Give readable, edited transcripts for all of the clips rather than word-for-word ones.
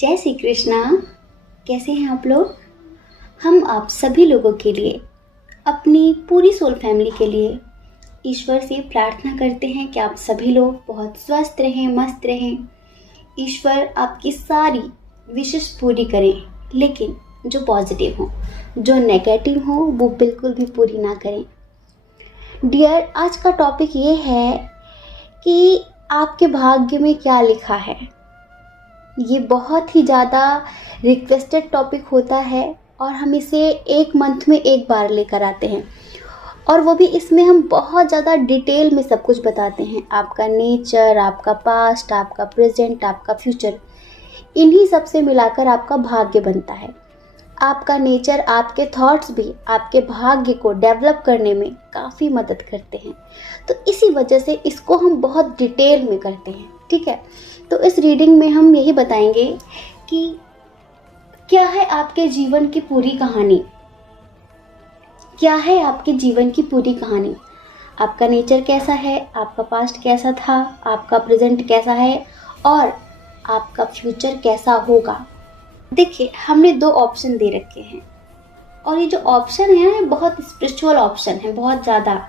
जय श्री कृष्णा। कैसे हैं आप लोग? हम आप सभी लोगों के लिए, अपनी पूरी सोल फैमिली के लिए ईश्वर से प्रार्थना करते हैं कि आप सभी लोग बहुत स्वस्थ रहें, मस्त रहें। ईश्वर आपकी सारी विशेष पूरी करें, लेकिन जो पॉजिटिव हो, जो नेगेटिव हो वो बिल्कुल भी पूरी ना करें। डियर, आज का टॉपिक ये है कि आपके भाग्य में क्या लिखा है। ये बहुत ही ज़्यादा रिक्वेस्टेड टॉपिक होता है और हम इसे एक मंथ में एक बार लेकर आते हैं, और वो भी इसमें हम बहुत ज़्यादा डिटेल में सब कुछ बताते हैं। आपका नेचर, आपका पास्ट, आपका प्रेजेंट, आपका फ्यूचर, इन्हीं सब से मिलाकर आपका भाग्य बनता है। आपका नेचर, आपके थॉट्स भी आपके भाग्य को डेवलप करने में काफ़ी मदद करते हैं। तो इसी वजह से इसको हम बहुत डिटेल में करते हैं, ठीक है। तो इस रीडिंग में हम यही बताएंगे कि क्या है आपके जीवन की पूरी कहानी, क्या है आपके जीवन की पूरी कहानी। आपका नेचर कैसा है, आपका पास्ट कैसा था, आपका प्रेजेंट कैसा है और आपका फ्यूचर कैसा होगा। देखिए, हमने 2 ऑप्शन दे रखे हैं और ये जो ऑप्शन है ना, बहुत स्पिरिचुअल ऑप्शन है, बहुत ज़्यादा।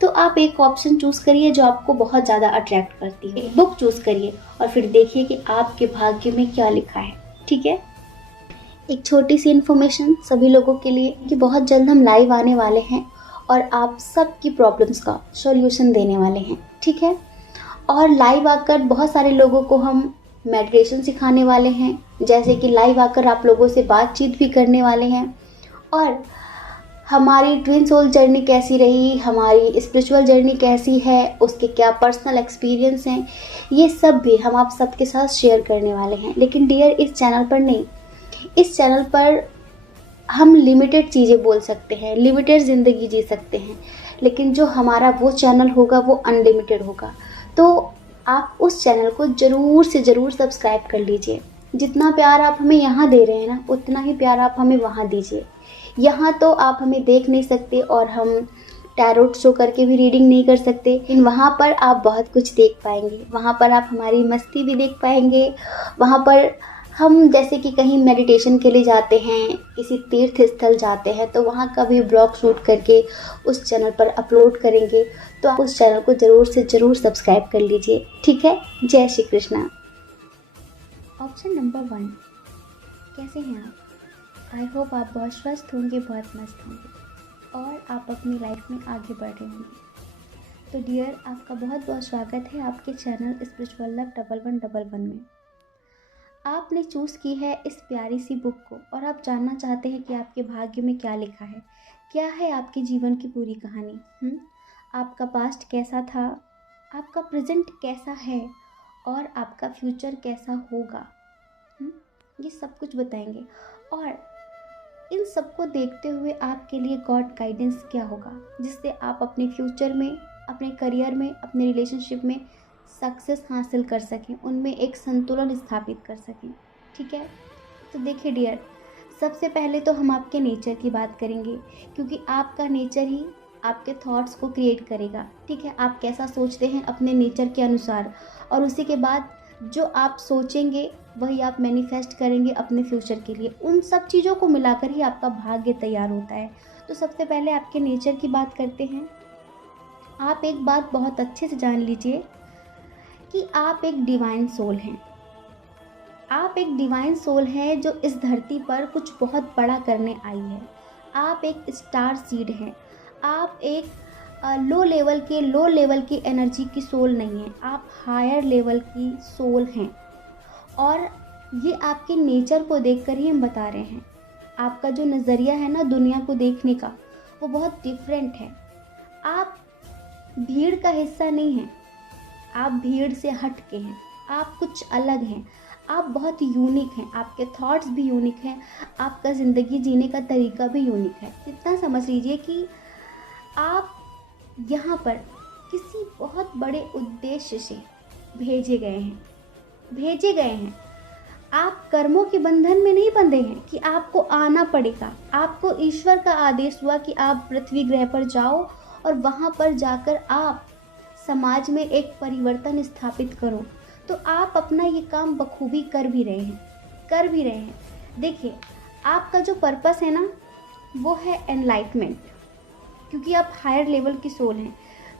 तो आप एक ऑप्शन चूज करिए जो आपको बहुत ज़्यादा अट्रैक्ट करती है। एक बुक चूज करिए और फिर देखिए कि आपके भाग्य में क्या लिखा है, ठीक है। एक छोटी सी इन्फॉर्मेशन सभी लोगों के लिए कि बहुत जल्द हम लाइव आने वाले हैं और आप सबकी प्रॉब्लम्स का सॉल्यूशन देने वाले हैं, ठीक है। और लाइव आकर बहुत सारे लोगों को हम मेडिटेशन सिखाने वाले हैं, जैसे कि लाइव आकर आप लोगों से बातचीत भी करने वाले हैं। और हमारी ट्विन सोल जर्नी कैसी रही, हमारी स्पिरिचुअल जर्नी कैसी है, उसके क्या पर्सनल एक्सपीरियंस हैं, ये सब भी हम आप सबके साथ शेयर करने वाले हैं। लेकिन डियर, इस चैनल पर नहीं, इस चैनल पर हम लिमिटेड चीज़ें बोल सकते हैं, लिमिटेड ज़िंदगी जी सकते हैं, लेकिन जो हमारा वो चैनल होगा वो अनलिमिटेड होगा। तो आप उस चैनल को ज़रूर से ज़रूर सब्सक्राइब कर लीजिए। जितना प्यार आप हमें यहाँ दे रहे हैं ना, उतना ही प्यार आप हमें वहाँ दीजिए। यहाँ तो आप हमें देख नहीं सकते और हम टैरोट शो करके भी रीडिंग नहीं कर सकते, लेकिन वहाँ पर आप बहुत कुछ देख पाएंगे। वहाँ पर आप हमारी मस्ती भी देख पाएंगे। वहाँ पर हम जैसे कि कहीं मेडिटेशन के लिए जाते हैं, किसी तीर्थ स्थल जाते हैं, तो वहाँ का भी ब्लॉग शूट करके उस चैनल पर अपलोड करेंगे। तो आप उस चैनल को ज़रूर से ज़रूर सब्सक्राइब कर लीजिए, ठीक है। जय श्री कृष्णा। ऑप्शन नंबर 1, कैसे हैं आप? आई होप आप बहुत स्वस्थ होंगे, बहुत मस्त होंगे और आप अपनी लाइफ में आगे बढ़ रहे होंगे। तो डियर, आपका बहुत बहुत स्वागत है आपके चैनल स्पिरिचुअल लव 1111 में। आपने चूज़ की है इस प्यारी सी बुक को और आप जानना चाहते हैं कि आपके भाग्य में क्या लिखा है, क्या है आपके जीवन की पूरी कहानी। आपका पास्ट कैसा था, आपका प्रेजेंट कैसा है और आपका फ्यूचर कैसा होगा। ये सब कुछ बताएंगे। और इन सबको देखते हुए आपके लिए गॉड गाइडेंस क्या होगा, जिससे आप अपने फ्यूचर में, अपने करियर में, अपने रिलेशनशिप में सक्सेस हासिल कर सकें, उनमें एक संतुलन स्थापित कर सकें, ठीक है। तो देखिए डियर, सबसे पहले तो हम आपके नेचर की बात करेंगे, क्योंकि आपका नेचर ही आपके थॉट्स को क्रिएट करेगा, ठीक है। आप कैसा सोचते हैं अपने नेचर के अनुसार, और उसी के बाद जो आप सोचेंगे वही आप मैनिफेस्ट करेंगे अपने फ्यूचर के लिए। उन सब चीज़ों को मिलाकर ही आपका भाग्य तैयार होता है। तो सबसे पहले आपके नेचर की बात करते हैं। आप एक बात बहुत अच्छे से जान लीजिए कि आप एक डिवाइन सोल हैं। आप एक डिवाइन सोल हैं जो इस धरती पर कुछ बहुत बड़ा करने आई है। आप एक स्टार सीड हैं। आप एक लो लेवल की एनर्जी की सोल नहीं है, आप हायर लेवल की सोल हैं। और ये आपके नेचर को देखकर ही हम बता रहे हैं। आपका जो नज़रिया है ना दुनिया को देखने का, वो बहुत डिफरेंट है। आप भीड़ का हिस्सा नहीं हैं, आप भीड़ से हट के हैं, आप कुछ अलग हैं, आप बहुत यूनिक हैं। आपके थॉट्स भी यूनिक हैं, आपका ज़िंदगी जीने का तरीका भी यूनिक है। इतना समझ लीजिए कि आप यहाँ पर किसी बहुत बड़े उद्देश्य से भेजे गए हैं। आप कर्मों के बंधन में नहीं बंधे हैं कि आपको आना पड़ेगा। आपको ईश्वर का आदेश हुआ कि आप पृथ्वी ग्रह पर जाओ और वहाँ पर जाकर आप समाज में एक परिवर्तन स्थापित करो। तो आप अपना ये काम बखूबी कर भी रहे हैं, कर भी रहे हैं। देखिए, आपका जो पर्पस है ना, वो है एनलाइटमेंट, क्योंकि आप हायर लेवल की सोल हैं।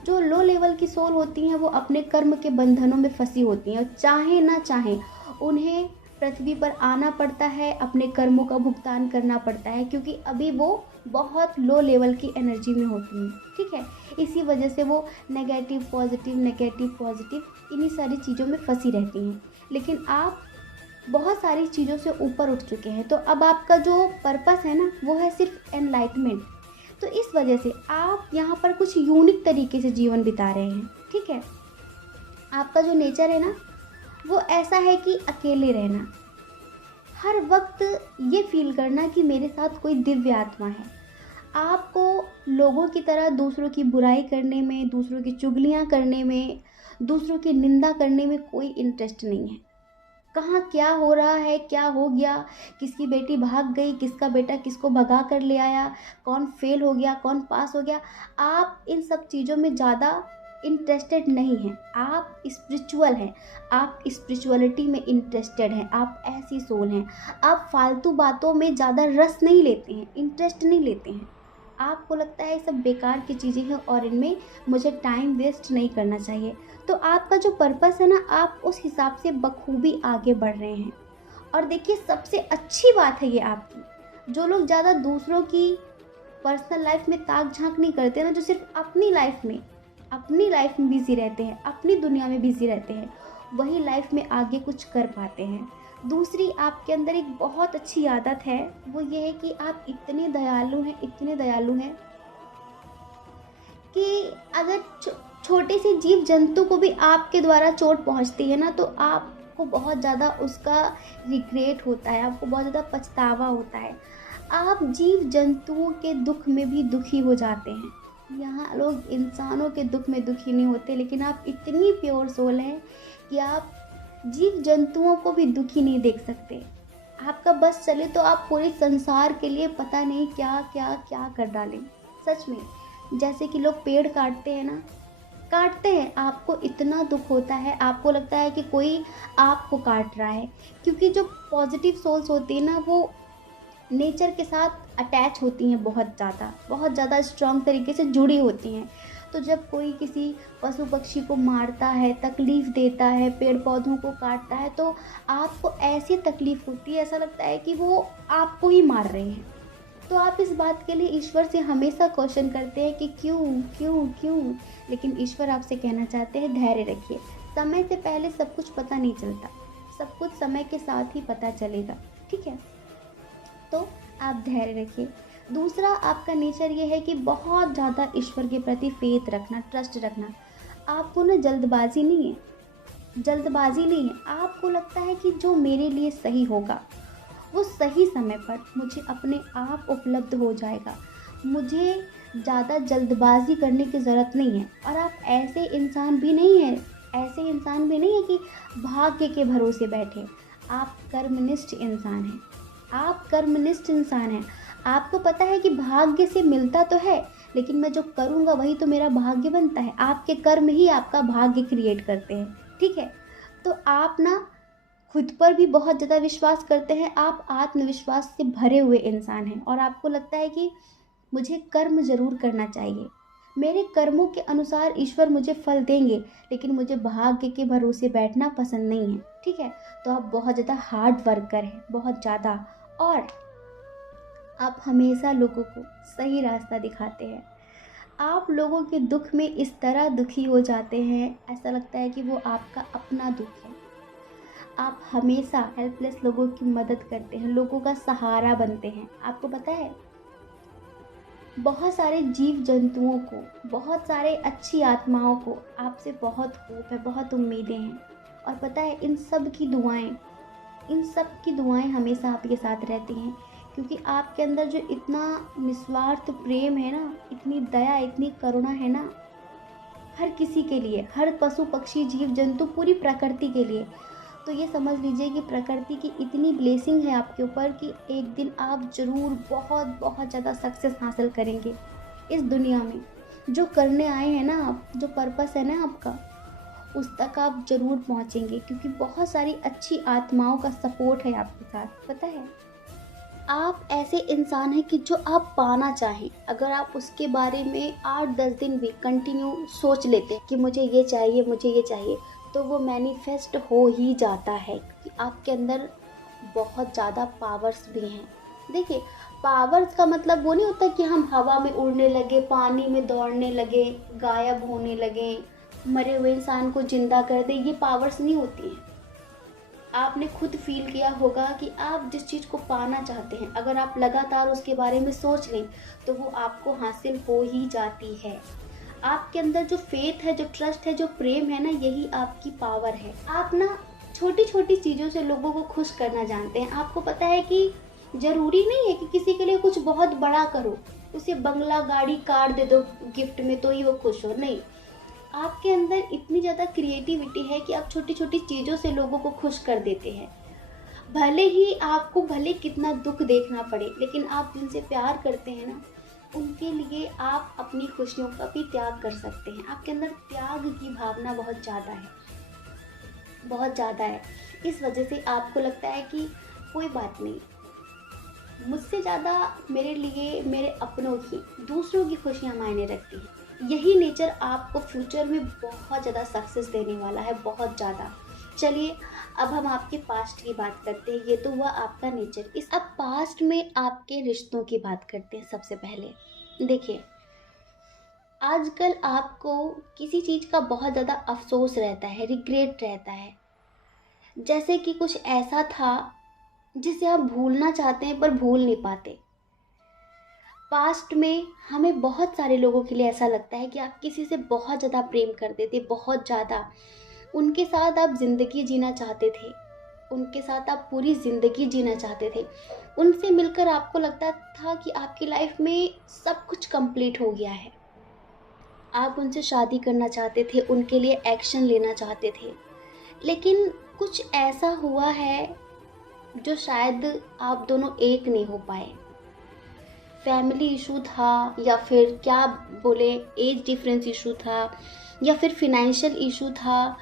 जो लो लेवल की सोल होती हैं वो अपने कर्म के बंधनों में फंसी होती हैं, और चाहे ना चाहे उन्हें पृथ्वी पर आना पड़ता है, अपने कर्मों का भुगतान करना पड़ता है, क्योंकि अभी वो बहुत लो लेवल की एनर्जी में होती हैं। ठीक है, इसी वजह से वो नेगेटिव पॉजिटिव इन्हीं सारी चीज़ों में फंसी रहती हैं। लेकिन आप बहुत सारी चीज़ों से ऊपर उठ चुके हैं, तो अब आपका जो पर्पस है ना, वो है सिर्फ एनलाइटमेंट। तो इस वजह से आप यहाँ पर कुछ यूनिक तरीके से जीवन बिता रहे हैं। ठीक है, आपका जो नेचर है ना, वो ऐसा है कि अकेले रहना, हर वक्त ये फील करना कि मेरे साथ कोई दिव्य आत्मा है। आपको लोगों की तरह दूसरों की बुराई करने में, दूसरों की चुगलियाँ करने में, दूसरों की निंदा करने में कोई इंटरेस्ट नहीं है। कहाँ क्या हो रहा है, क्या हो गया, किसकी बेटी भाग गई, किसका बेटा किसको भगा कर ले आया, कौन फेल हो गया, कौन पास हो गया, आप इन सब चीज़ों में ज़्यादा इंटरेस्टेड नहीं हैं। आप स्पिरिचुअल हैं, आप स्पिरिचुअलिटी में इंटरेस्टेड हैं, आप ऐसी सोल हैं। आप फालतू बातों में ज़्यादा रस नहीं लेते हैं, इंटरेस्ट नहीं लेते हैं। आपको लगता है ये सब बेकार की चीज़ें हैं और इनमें मुझे टाइम वेस्ट नहीं करना चाहिए। तो आपका जो पर्पस है ना, आप उस हिसाब से बखूबी आगे बढ़ रहे हैं। और देखिए, सबसे अच्छी बात है ये आपकी, जो लोग ज़्यादा दूसरों की पर्सनल लाइफ में ताक झांक नहीं करते ना, जो सिर्फ अपनी लाइफ में बिजी रहते हैं, अपनी दुनिया में बिजी रहते हैं, वही लाइफ में आगे कुछ कर पाते हैं। दूसरी, आपके अंदर एक बहुत अच्छी आदत है, वो ये है कि आप इतने दयालु हैं कि अगर छोटे से जीव जंतु को भी आपके द्वारा चोट पहुंचती है ना, तो आपको बहुत ज़्यादा उसका रिग्रेट होता है, आपको बहुत ज़्यादा पछतावा होता है। आप जीव जंतुओं के दुख में भी दुखी हो जाते हैं। यहाँ लोग इंसानों के दुख में दुखी नहीं होते, लेकिन आप इतनी प्योर सोल हैं कि आप जीव जंतुओं को भी दुखी नहीं देख सकते। आपका बस चले तो आप पूरे संसार के लिए पता नहीं क्या क्या क्या कर डालें। सच में, जैसे कि लोग पेड़ काटते हैं, आपको इतना दुख होता है, आपको लगता है कि कोई आपको काट रहा है, क्योंकि जो पॉजिटिव सोल्स होती है ना, वो नेचर के साथ अटैच होती हैं, बहुत ज़्यादा स्ट्रॉन्ग तरीके से जुड़ी होती हैं। तो जब कोई किसी पशु पक्षी को मारता है, तकलीफ़ देता है, पेड़ पौधों को काटता है, तो आपको ऐसी तकलीफ़ होती है, ऐसा लगता है कि वो आपको ही मार रहे हैं। तो आप इस बात के लिए ईश्वर से हमेशा क्वेश्चन करते हैं कि क्यों। लेकिन ईश्वर आपसे कहना चाहते हैं, धैर्य रखिए। समय से पहले सब कुछ पता नहीं चलता, सब कुछ समय के साथ ही पता चलेगा। ठीक है, तो आप धैर्य रखिए। दूसरा, आपका नेचर ये है कि बहुत ज़्यादा ईश्वर के प्रति फेथ रखना, ट्रस्ट रखना। आपको ना जल्दबाजी नहीं है। आपको लगता है कि जो मेरे लिए सही होगा वो सही समय पर मुझे अपने आप उपलब्ध हो जाएगा, मुझे ज़्यादा जल्दबाजी करने की ज़रूरत नहीं है। और आप ऐसे इंसान भी नहीं हैं कि भाग्य के भरोसे बैठे। आप कर्मनिष्ठ इंसान हैं। आपको पता है कि भाग्य से मिलता तो है, लेकिन मैं जो करूँगा वही तो मेरा भाग्य बनता है। आपके कर्म ही आपका भाग्य क्रिएट करते हैं। ठीक है, तो आप ना खुद पर भी बहुत ज़्यादा विश्वास करते हैं, आप आत्मविश्वास से भरे हुए इंसान हैं, और आपको लगता है कि मुझे कर्म ज़रूर करना चाहिए, मेरे कर्मों के अनुसार ईश्वर मुझे फल देंगे, लेकिन मुझे भाग्य के भरोसे बैठना पसंद नहीं है। ठीक है, तो आप बहुत ज़्यादा हार्ड वर्कर हैं, बहुत ज़्यादा, और आप हमेशा लोगों को सही रास्ता दिखाते हैं। आप लोगों के दुख में इस तरह दुखी हो जाते हैं, ऐसा लगता है कि वो आपका अपना दुख है। आप हमेशा हेल्पलेस लोगों की मदद करते हैं, लोगों का सहारा बनते हैं। आपको पता है, बहुत सारे जीव जंतुओं को, बहुत सारे अच्छी आत्माओं को आपसे बहुत होप है, बहुत उम्मीदें हैं। और पता है, इन सब की दुआएं हमेशा आपके साथ रहती हैं, क्योंकि आपके अंदर जो इतना निस्वार्थ प्रेम है ना, इतनी दया, इतनी करुणा है ना, हर किसी के लिए, हर पशु पक्षी जीव जंतु, पूरी प्रकृति के लिए। तो ये समझ लीजिए कि प्रकृति की इतनी ब्लेसिंग है आपके ऊपर कि एक दिन आप ज़रूर बहुत बहुत ज़्यादा सक्सेस हासिल करेंगे इस दुनिया में। जो करने आए हैं ना आप, जो पर्पस है ना आपका, उस तक आप ज़रूर पहुँचेंगे, क्योंकि बहुत सारी अच्छी आत्माओं का सपोर्ट है आपके साथ, पता है। आप ऐसे इंसान हैं कि जो आप पाना चाहें, अगर आप उसके बारे में 8-10 दिन भी कंटिन्यू सोच लेते हैं कि मुझे ये चाहिए, मुझे ये चाहिए, तो वो मैनिफेस्ट हो ही जाता है, क्योंकि आपके अंदर बहुत ज़्यादा पावर्स भी हैं। देखिए, पावर्स का मतलब वो नहीं होता कि हम हवा में उड़ने लगे, पानी में दौड़ने लगे, गायब होने लगे, मरे हुए इंसान को ज़िंदा कर दें, ये पावर्स नहीं होती हैं। आपने खुद फील किया होगा कि आप जिस चीज़ को पाना चाहते हैं, अगर आप लगातार उसके बारे में सोच लें, तो वो आपको हासिल हो ही जाती है। आपके अंदर जो फेथ है, जो ट्रस्ट है, जो प्रेम है ना, यही आपकी पावर है। आप ना छोटी-छोटी चीज़ों से लोगों को खुश करना जानते हैं। आपको पता है कि ज़रूरी नहीं है कि किसी के लिए कुछ बहुत बड़ा करो, उसे बंगला, गाड़ी, कार दे दो गिफ्ट में तो ही वो खुश हो, नहीं। आपके अंदर इतनी ज़्यादा क्रिएटिविटी है कि आप छोटी-छोटी चीज़ों से लोगों को खुश कर देते हैं। भले ही आपको भले कितना दुःख देखना पड़े, लेकिन आप जिनसे प्यार करते हैं ना, उनके लिए आप अपनी खुशियों का भी त्याग कर सकते हैं। आपके अंदर त्याग की भावना बहुत ज़्यादा है, बहुत ज़्यादा है। इस वजह से आपको लगता है कि कोई बात नहीं, मुझसे ज़्यादा मेरे लिए मेरे अपनों की, दूसरों की खुशियाँ मायने रखती हैं। यही नेचर आपको फ्यूचर में बहुत ज़्यादा सक्सेस देने वाला है, बहुत ज़्यादा। चलिए, अब हम आपके पास्ट की बात करते हैं। ये तो हुआ आपका नेचर। अब पास्ट में आपके रिश्तों की बात करते हैं सबसे पहले। देखिए, आजकल आपको किसी चीज़ का बहुत ज़्यादा अफ़सोस रहता है, रिग्रेट रहता है। जैसे कि कुछ ऐसा था जिसे आप भूलना चाहते हैं पर भूल नहीं पाते। पास्ट में हमें बहुत सारे लोगों के लिए ऐसा लगता है कि आप किसी से बहुत ज़्यादा प्रेम करते थे, बहुत ज़्यादा। उनके साथ आप ज़िंदगी जीना चाहते थे, उनके साथ आप पूरी ज़िंदगी जीना चाहते थे। उनसे मिलकर आपको लगता था कि आपकी लाइफ में सब कुछ कंप्लीट हो गया है। आप उनसे शादी करना चाहते थे, उनके लिए एक्शन लेना चाहते थे। लेकिन कुछ ऐसा हुआ है जो शायद आप दोनों एक नहीं हो पाए। फैमिली इशू था, या फिर क्या बोले, एज डिफरेंस इशू था, या फिर फिनेंशियल इशू था।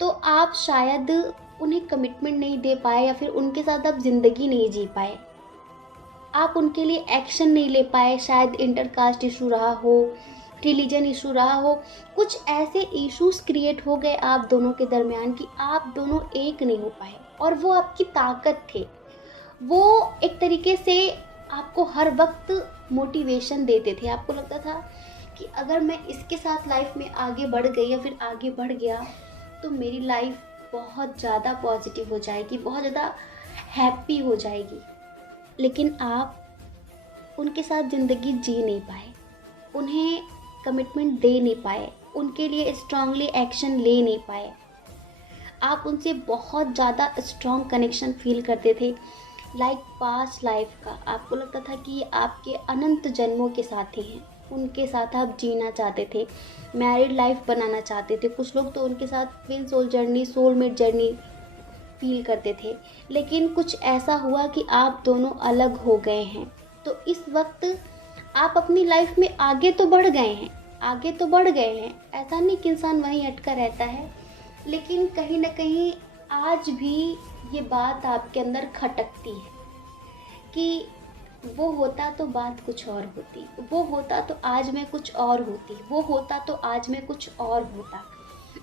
तो आप शायद उन्हें कमिटमेंट नहीं दे पाए, या फिर उनके साथ आप ज़िंदगी नहीं जी पाए। आप उनके लिए एक्शन नहीं ले पाए। शायद इंटरकास्ट इशू रहा हो, रिलीजन इशू रहा हो, कुछ ऐसे इश्यूज क्रिएट हो गए आप दोनों के दरमियान कि आप दोनों एक नहीं हो पाए। और वो आपकी ताकत थे, वो एक तरीके से आपको हर वक्त मोटिवेशन देते थे। आपको लगता था कि अगर मैं इसके साथ लाइफ में आगे बढ़ गई या फिर आगे बढ़ गया, तो मेरी लाइफ बहुत ज़्यादा पॉजिटिव हो जाएगी, बहुत ज़्यादा हैप्पी हो जाएगी। लेकिन आप उनके साथ ज़िंदगी जी नहीं पाए, उन्हें कमिटमेंट दे नहीं पाए, उनके लिए स्ट्रांगली एक्शन ले नहीं पाए। आप उनसे बहुत ज़्यादा स्ट्रॉन्ग कनेक्शन फील करते थे, लाइक पास्ट लाइफ का। आपको लगता था कि ये आपके अनंत जन्मों के साथी हैं, उनके साथ आप जीना चाहते थे, मैरिड लाइफ बनाना चाहते थे। कुछ लोग तो उनके साथ twin soul journey, soulmate journey feel करते थे। लेकिन कुछ ऐसा हुआ कि आप दोनों अलग हो गए हैं। तो इस वक्त आप अपनी लाइफ में आगे तो बढ़ गए हैं, आगे तो बढ़ गए हैं, ऐसा नहीं कि इंसान वहीं अटका रहता है। लेकिन कहीं ना कहीं आज भी ये बात आपके अंदर खटकती है कि वो होता तो बात कुछ और होती, वो होता तो आज मैं कुछ और होती, वो होता तो आज मैं कुछ और होता।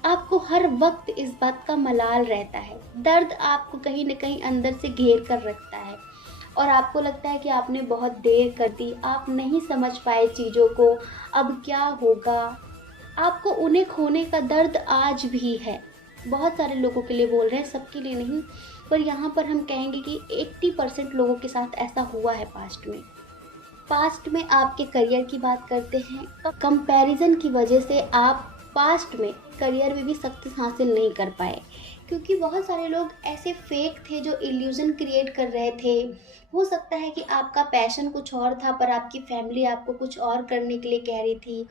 आपको हर वक्त इस बात का मलाल रहता है, दर्द आपको कहीं न कहीं अंदर से घेर कर रखता है। और आपको लगता है कि आपने बहुत देर कर दी, आप नहीं समझ पाए चीज़ों को, अब क्या होगा। आपको उन्हें खोने का दर्द आज भी है। बहुत सारे लोगों के लिए बोल रहे हैं, सबके लिए नहीं, पर यहाँ पर हम कहेंगे कि 80% लोगों के साथ ऐसा हुआ है पास्ट में। पास्ट में आपके करियर की बात करते हैं। कंपैरिजन की वजह से आप पास्ट में करियर में भी सक्सेस हासिल नहीं कर पाए, क्योंकि बहुत सारे लोग ऐसे फेक थे जो इल्यूजन क्रिएट कर रहे थे। हो सकता है कि आपका पैशन कुछ और था, पर आपकी फैमिली आपको कुछ और करने के लिए कह रही थी।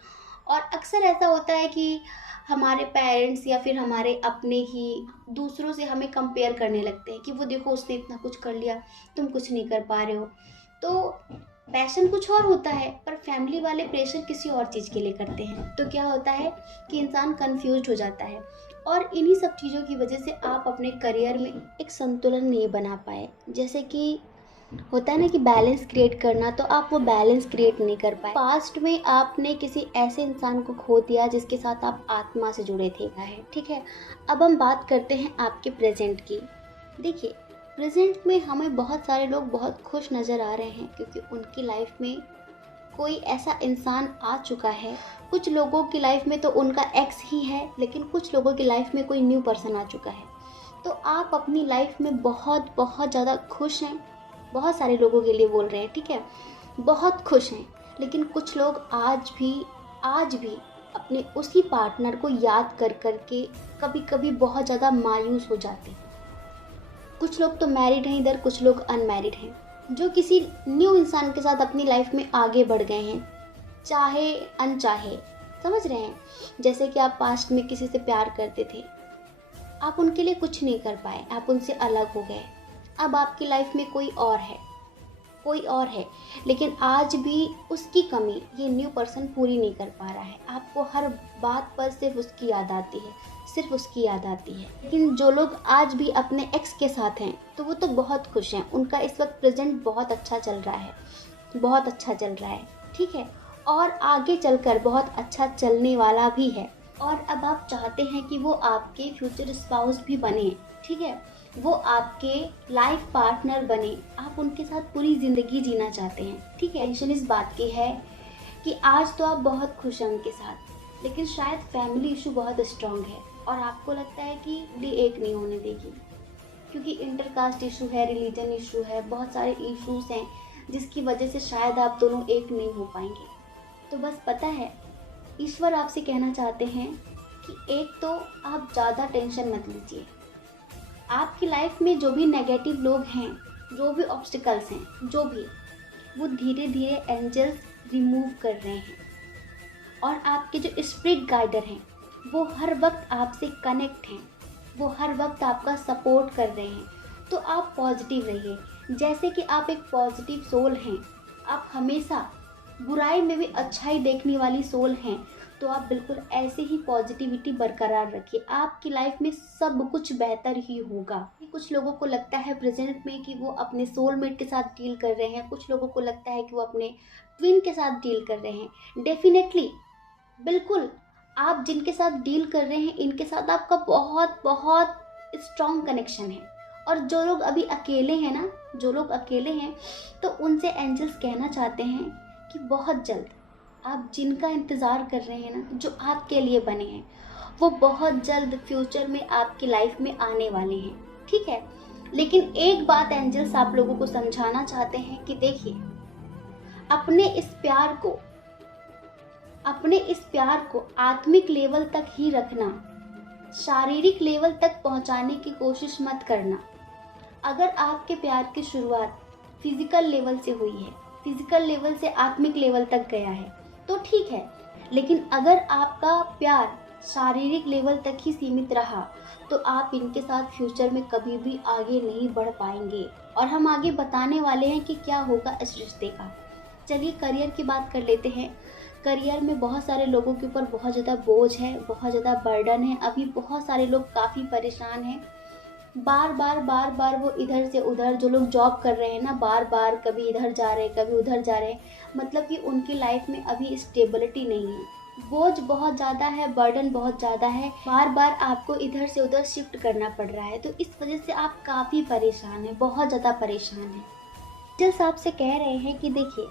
और अक्सर ऐसा होता है कि हमारे पेरेंट्स या फिर हमारे अपने ही दूसरों से हमें कंपेयर करने लगते हैं कि वो देखो उसने इतना कुछ कर लिया, तुम कुछ नहीं कर पा रहे हो। तो पैशन कुछ और होता है पर फैमिली वाले प्रेशर किसी और चीज़ के लिए करते हैं। तो क्या होता है कि इंसान कंफ्यूज हो जाता है और इन्हीं सब चीज़ों की वजह से आप अपने करियर में एक संतुलन नहीं बना पाए। जैसे कि होता है ना कि बैलेंस क्रिएट करना, तो आप वो बैलेंस क्रिएट नहीं कर पाए। पास्ट में आपने किसी ऐसे इंसान को खो दिया जिसके साथ आप आत्मा से जुड़े थे, ठीक है। अब हम बात करते हैं आपके प्रेजेंट की। देखिए, प्रेजेंट में हमें बहुत सारे लोग बहुत खुश नज़र आ रहे हैं क्योंकि उनकी लाइफ में कोई ऐसा इंसान आ चुका है। कुछ लोगों की लाइफ में तो उनका एक्स ही है, लेकिन कुछ लोगों की लाइफ में कोई न्यू पर्सन आ चुका है। तो आप अपनी लाइफ में बहुत बहुत ज़्यादा खुश हैं। बहुत सारे लोगों के लिए बोल रहे हैं, ठीक है, बहुत खुश हैं। लेकिन कुछ लोग आज भी अपने उसी पार्टनर को याद कर कर के कभी कभी बहुत ज़्यादा मायूस हो जाते हैं। कुछ लोग तो मैरिड हैं इधर, कुछ लोग अनमैरिड हैं जो किसी न्यू इंसान के साथ अपनी लाइफ में आगे बढ़ गए हैं, चाहे अनचाहे। समझ रहे हैं? जैसे कि आप पास्ट में किसी से प्यार करते थे, आप उनके लिए कुछ नहीं कर पाए, आप उनसे अलग हो गए। अब आपकी लाइफ में कोई और है, लेकिन आज भी उसकी कमी ये न्यू पर्सन पूरी नहीं कर पा रहा है। आपको हर बात पर सिर्फ उसकी याद आती है, लेकिन जो लोग आज भी अपने एक्स के साथ हैं तो वो तो बहुत खुश हैं। उनका इस वक्त प्रेजेंट बहुत अच्छा चल रहा है, ठीक है, और आगे चलकर बहुत अच्छा चलने वाला भी है। और अब आप चाहते हैं कि वो आपके फ्यूचर स्पाउस भी बने, ठीक है, वो आपके लाइफ पार्टनर बने, आप उनके साथ पूरी ज़िंदगी जीना चाहते हैं, ठीक है। टेंशन इस बात की है कि आज तो आप बहुत खुश हैं उनके साथ, लेकिन शायद फैमिली इशू बहुत स्ट्रांग है और आपको लगता है कि ये एक नहीं होने देगी, क्योंकि इंटरकास्ट इशू है, रिलीजन इशू है, बहुत सारे इश्यूज हैं जिसकी वजह से शायद आप दोनों एक नहीं हो पाएंगे। तो बस पता है, ईश्वर आपसे कहना चाहते हैं कि एक तो आप ज़्यादा टेंशन मत लीजिए। आपकी लाइफ में जो भी नेगेटिव लोग हैं, जो भी ऑब्स्टिकल्स हैं, वो धीरे धीरे एंजल्स रिमूव कर रहे हैं। और आपके जो स्पिरिट गाइडर हैं वो हर वक्त आपसे कनेक्ट हैं, वो हर वक्त आपका सपोर्ट कर रहे हैं। तो आप पॉजिटिव रहिए। जैसे कि आप एक पॉजिटिव सोल हैं, आप हमेशा बुराई में भी अच्छाई देखने वाली सोल हैं, तो आप बिल्कुल ऐसे ही पॉजिटिविटी बरकरार रखिए। आपकी लाइफ में सब कुछ बेहतर ही होगा। कुछ लोगों को लगता है प्रेजेंट में कि वो अपने सोलमेट के साथ डील कर रहे हैं, कुछ लोगों को लगता है कि वो अपने ट्विन के साथ डील कर रहे हैं। डेफिनेटली, बिल्कुल, आप जिनके साथ डील कर रहे हैं इनके साथ आपका बहुत बहुत स्ट्रॉन्ग कनेक्शन है। और जो लोग अभी अकेले हैं ना, तो उनसे एंजल्स कहना चाहते हैं कि बहुत जल्द आप जिनका इंतज़ार कर रहे हैं ना, जो आपके लिए बने हैं, वो बहुत जल्द फ्यूचर में आपकी लाइफ में आने वाले हैं, ठीक है। लेकिन एक बात एंजल्स आप लोगों को समझाना चाहते हैं कि देखिए, अपने इस प्यार को आत्मिक लेवल तक ही रखना, शारीरिक लेवल तक पहुंचाने की कोशिश मत करना। अगर आपके प्यार की शुरुआत फिजिकल लेवल से हुई है, फिजिकल लेवल से आत्मिक लेवल तक गया है, तो ठीक है। लेकिन अगर आपका प्यार शारीरिक लेवल तक ही सीमित रहा तो आप इनके साथ फ्यूचर में कभी भी आगे नहीं बढ़ पाएंगे। और हम आगे बताने वाले हैं कि क्या होगा इस रिश्ते का। चलिए करियर की बात कर लेते हैं। करियर में बहुत सारे लोगों के ऊपर बहुत ज़्यादा बोझ है, बहुत ज़्यादा बर्डन है। अभी बहुत सारे लोग काफ़ी परेशान हैं। बार बार वो इधर से उधर, जो लोग जॉब कर रहे हैं ना, बार बार कभी इधर जा रहे हैं, कभी उधर जा रहे हैं, मतलब कि उनकी लाइफ में अभी स्टेबिलिटी नहीं है। बोझ बहुत ज़्यादा है, बर्डन बहुत ज़्यादा है, बार बार आपको इधर से उधर शिफ्ट करना पड़ रहा है। तो इस वजह से आप काफ़ी परेशान हैं, बहुत ज़्यादा परेशान हैं। जल्द आपसे कह रहे हैं कि देखिए,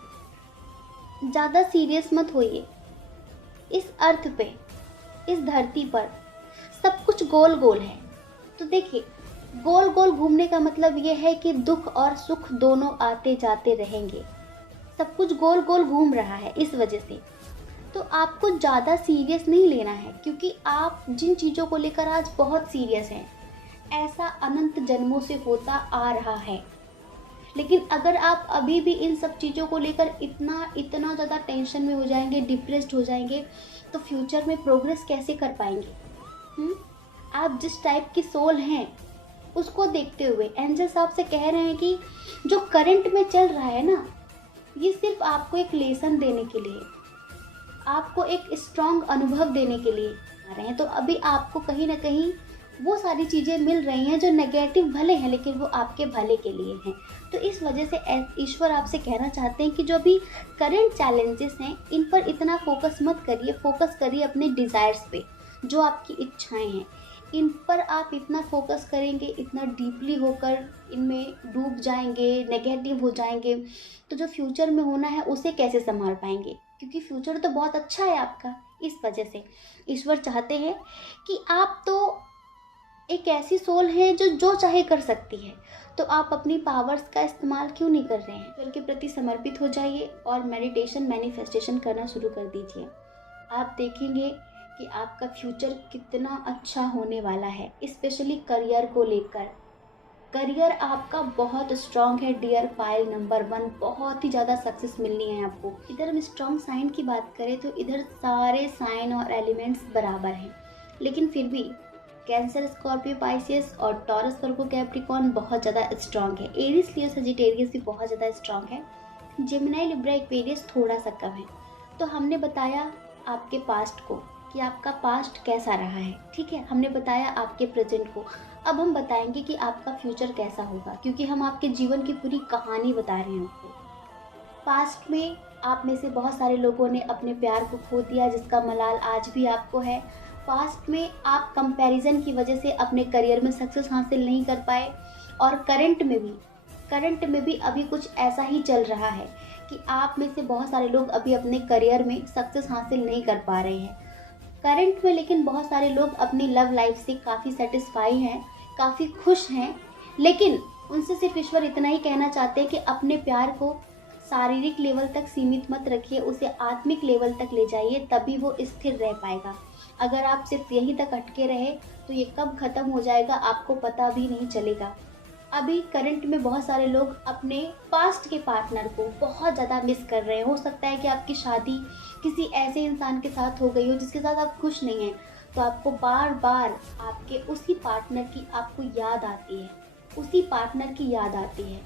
ज़्यादा सीरियस मत होइए। इस अर्थ पे, इस धरती पर सब कुछ गोल गोल है। तो देखिए, गोल गोल घूमने का मतलब ये है कि दुख और सुख दोनों आते जाते रहेंगे। सब कुछ गोल गोल घूम रहा है इस वजह से। तो आपको ज़्यादा सीरियस नहीं लेना है, क्योंकि आप जिन चीज़ों को लेकर आज बहुत सीरियस हैं, ऐसा अनंत जन्मों से होता आ रहा है। लेकिन अगर आप अभी भी इन सब चीज़ों को लेकर इतना ज़्यादा टेंशन में हो जाएंगे, डिप्रेस्ड हो जाएंगे, तो फ्यूचर में प्रोग्रेस कैसे कर पाएंगे? आप जिस टाइप की सोल हैं उसको देखते हुए एंजल्स आपसे कह रहे हैं कि जो करंट में चल रहा है ना, ये सिर्फ आपको एक लेसन देने के लिए, आपको एक स्ट्रॉन्ग अनुभव देने के लिए आ रहे हैं। तो अभी आपको कहीं ना कहीं वो सारी चीज़ें मिल रही हैं जो नेगेटिव भले हैं, लेकिन वो आपके भले के लिए हैं। तो इस वजह से ईश्वर आपसे कहना चाहते हैं कि जो भी करंट चैलेंजेस हैं इन पर इतना फोकस मत करिए, फोकस करिए अपने डिज़ायर्स पे, जो आपकी इच्छाएं हैं इन पर आप इतना फोकस करेंगे, इतना डीपली होकर इनमें डूब जाएंगे, नेगेटिव हो जाएंगे, तो जो फ्यूचर में होना है उसे कैसे संभाल पाएंगे, क्योंकि फ्यूचर तो बहुत अच्छा है आपका। इस वजह से ईश्वर चाहते हैं कि आप तो एक ऐसी सोल है जो जो चाहे कर सकती है, तो आप अपनी पावर्स का इस्तेमाल क्यों नहीं कर रहे हैं। ईश्वर के प्रति समर्पित हो जाइए और मेडिटेशन मैनिफेस्टेशन करना शुरू कर दीजिए। आप देखेंगे कि आपका फ्यूचर कितना अच्छा होने वाला है, स्पेशली करियर को लेकर। करियर आपका बहुत स्ट्रांग है डियर पायल नंबर 1, बहुत ही ज़्यादा सक्सेस मिलनी है आपको। इधर हम स्ट्रांग साइन की बात करें तो इधर सारे साइन और एलिमेंट्स बराबर हैं, लेकिन फिर भी कैंसर, स्कॉर्पियो, पाइसियस और टॉरस, वर्गो, कैप्रिकॉर्न बहुत ज़्यादा स्ट्रांग है। एरीज, लियो, सजिटेरियस भी बहुत ज़्यादा स्ट्रांग है। जेमिनी, लिब्रा, एक्वेरियस थोड़ा सा कम है। तो हमने बताया आपके पास्ट को कि आपका पास्ट कैसा रहा है, ठीक है, हमने बताया आपके प्रेजेंट को। अब हम बताएंगे कि आपका फ्यूचर कैसा होगा, क्योंकि हम आपके जीवन की पूरी कहानी बता रहे हैं आपको। पास्ट में आप में से बहुत सारे लोगों ने अपने प्यार को खो दिया, जिसका मलाल आज भी आपको है। पास्ट में आप कंपैरिजन की वजह से अपने करियर में सक्सेस हासिल नहीं कर पाए, और करंट में भी अभी कुछ ऐसा ही चल रहा है कि आप में से बहुत सारे लोग अभी अपने करियर में सक्सेस हासिल नहीं कर पा रहे हैं करंट में। लेकिन बहुत सारे लोग अपनी लव लाइफ से काफ़ी सेटिस्फाई हैं, काफ़ी खुश हैं, लेकिन उनसे सिर्फ ईश्वर इतना ही कहना चाहते हैं कि अपने प्यार को शारीरिक लेवल तक सीमित मत रखिए, उसे आत्मिक लेवल तक ले जाइए, तभी वो स्थिर रह पाएगा। अगर आप सिर्फ यहीं तक अटके रहे तो ये कब ख़त्म हो जाएगा आपको पता भी नहीं चलेगा। अभी करंट में बहुत सारे लोग अपने पास्ट के पार्टनर को बहुत ज़्यादा मिस कर रहे हैं। हो सकता है कि आपकी शादी किसी ऐसे इंसान के साथ हो गई हो जिसके साथ आप खुश नहीं हैं, तो आपको बार बार आपके उसी पार्टनर की आपको याद आती है, उसी पार्टनर की याद आती है।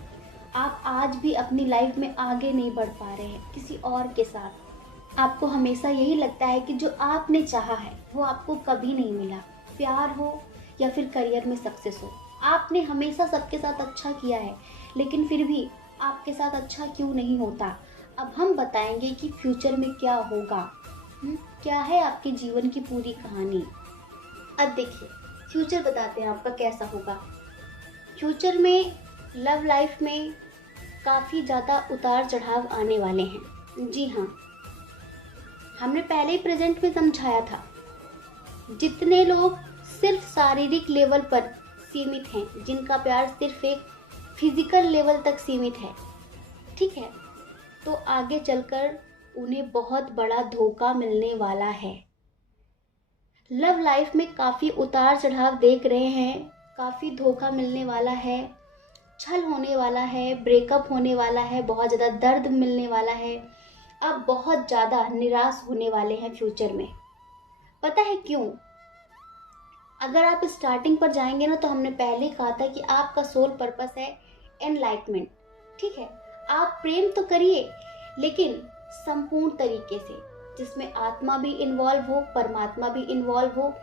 आप आज भी अपनी लाइफ में आगे नहीं बढ़ पा रहे हैं किसी और के साथ। आपको हमेशा यही लगता है कि जो आपने चाहा है वो आपको कभी नहीं मिला, प्यार हो या फिर करियर में सक्सेस हो। आपने हमेशा सबके साथ अच्छा किया है, लेकिन फिर भी आपके साथ अच्छा क्यों नहीं होता। अब हम बताएंगे कि फ्यूचर में क्या होगा, क्या है आपके जीवन की पूरी कहानी। अब देखिए, फ्यूचर बताते हैं आपका कैसा होगा। फ्यूचर में लव लाइफ में काफ़ी ज़्यादा उतार चढ़ाव आने वाले हैं। जी हाँ, हमने पहले ही प्रेजेंट में समझाया था, जितने लोग सिर्फ शारीरिक लेवल पर सीमित हैं, जिनका प्यार सिर्फ एक फिजिकल लेवल तक सीमित है, ठीक है, तो आगे चलकर उन्हें बहुत बड़ा धोखा मिलने वाला है। लव लाइफ में काफ़ी उतार चढ़ाव देख रहे हैं, काफ़ी धोखा मिलने वाला है, छल होने वाला है, ब्रेकअप होने वाला है, बहुत ज़्यादा दर्द मिलने वाला है। अब बहुत ज़्यादा निराश होने वाले हैं फ्यूचर में। पता है क्यों? अगर आप स्टार्टिंग पर जाएंगे ना, तो हमने पहले कहा था कि आपका सोल पर्पस है एनलाइटमेंट, ठीक है। आप प्रेम तो करिए, लेकिन संपूर्ण तरीके से, जिसमें आत्मा भी इन्वॉल्व हो, परमात्मा भी इन्वॉल्व हो,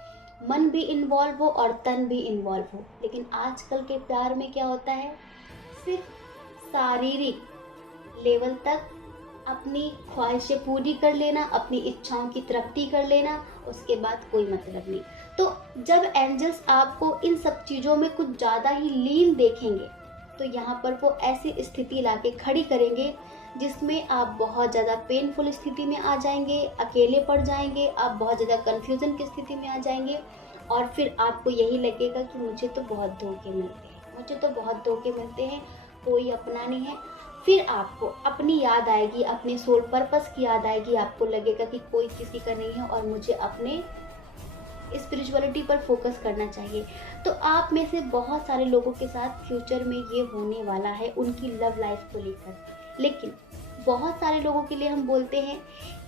मन भी इन्वॉल्व हो और तन भी इन्वॉल्व हो। लेकिन आजकल के प्यार में क्या होता है, सिर्फ शारीरिक लेवल तक अपनी ख्वाहिशें पूरी कर लेना, अपनी इच्छाओं की तृप्ति कर लेना, उसके बाद कोई मतलब नहीं। तो जब एंजल्स आपको इन सब चीज़ों में कुछ ज़्यादा ही लीन देखेंगे, तो यहाँ पर वो ऐसी स्थिति लाके खड़ी करेंगे जिसमें आप बहुत ज़्यादा पेनफुल स्थिति में आ जाएंगे, अकेले पड़ जाएंगे, आप बहुत ज़्यादा कन्फ्यूज़न की स्थिति में आ जाएंगे, और फिर आपको यही लगेगा कि मुझे तो बहुत धोखे मिलते हैं, मुझे तो बहुत धोखे मिलते हैं, कोई अपना नहीं है। फिर आपको अपनी याद आएगी, अपने सोल पर्पस की याद आएगी, आपको लगेगा कि कोई किसी का नहीं है और मुझे अपने स्पिरिचुअलिटी पर फोकस करना चाहिए। तो आप में से बहुत सारे लोगों के साथ फ्यूचर में ये होने वाला है, उनकी लव लाइफ को लेकर। लेकिन बहुत सारे लोगों के लिए हम बोलते हैं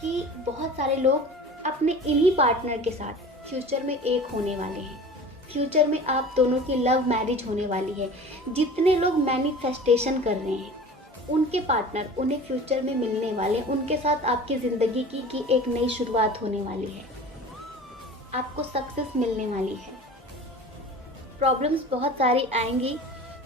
कि बहुत सारे लोग अपने इन्हीं पार्टनर के साथ फ्यूचर में एक होने वाले हैं। फ्यूचर में आप दोनों की लव मैरिज होने वाली है। जितने लोग मैनिफेस्टेशन कर रहे हैं, उनके पार्टनर उन्हें फ्यूचर में मिलने वाले, उनके साथ आपकी ज़िंदगी की एक नई शुरुआत होने वाली है, आपको सक्सेस मिलने वाली है। प्रॉब्लम्स बहुत सारी आएंगी,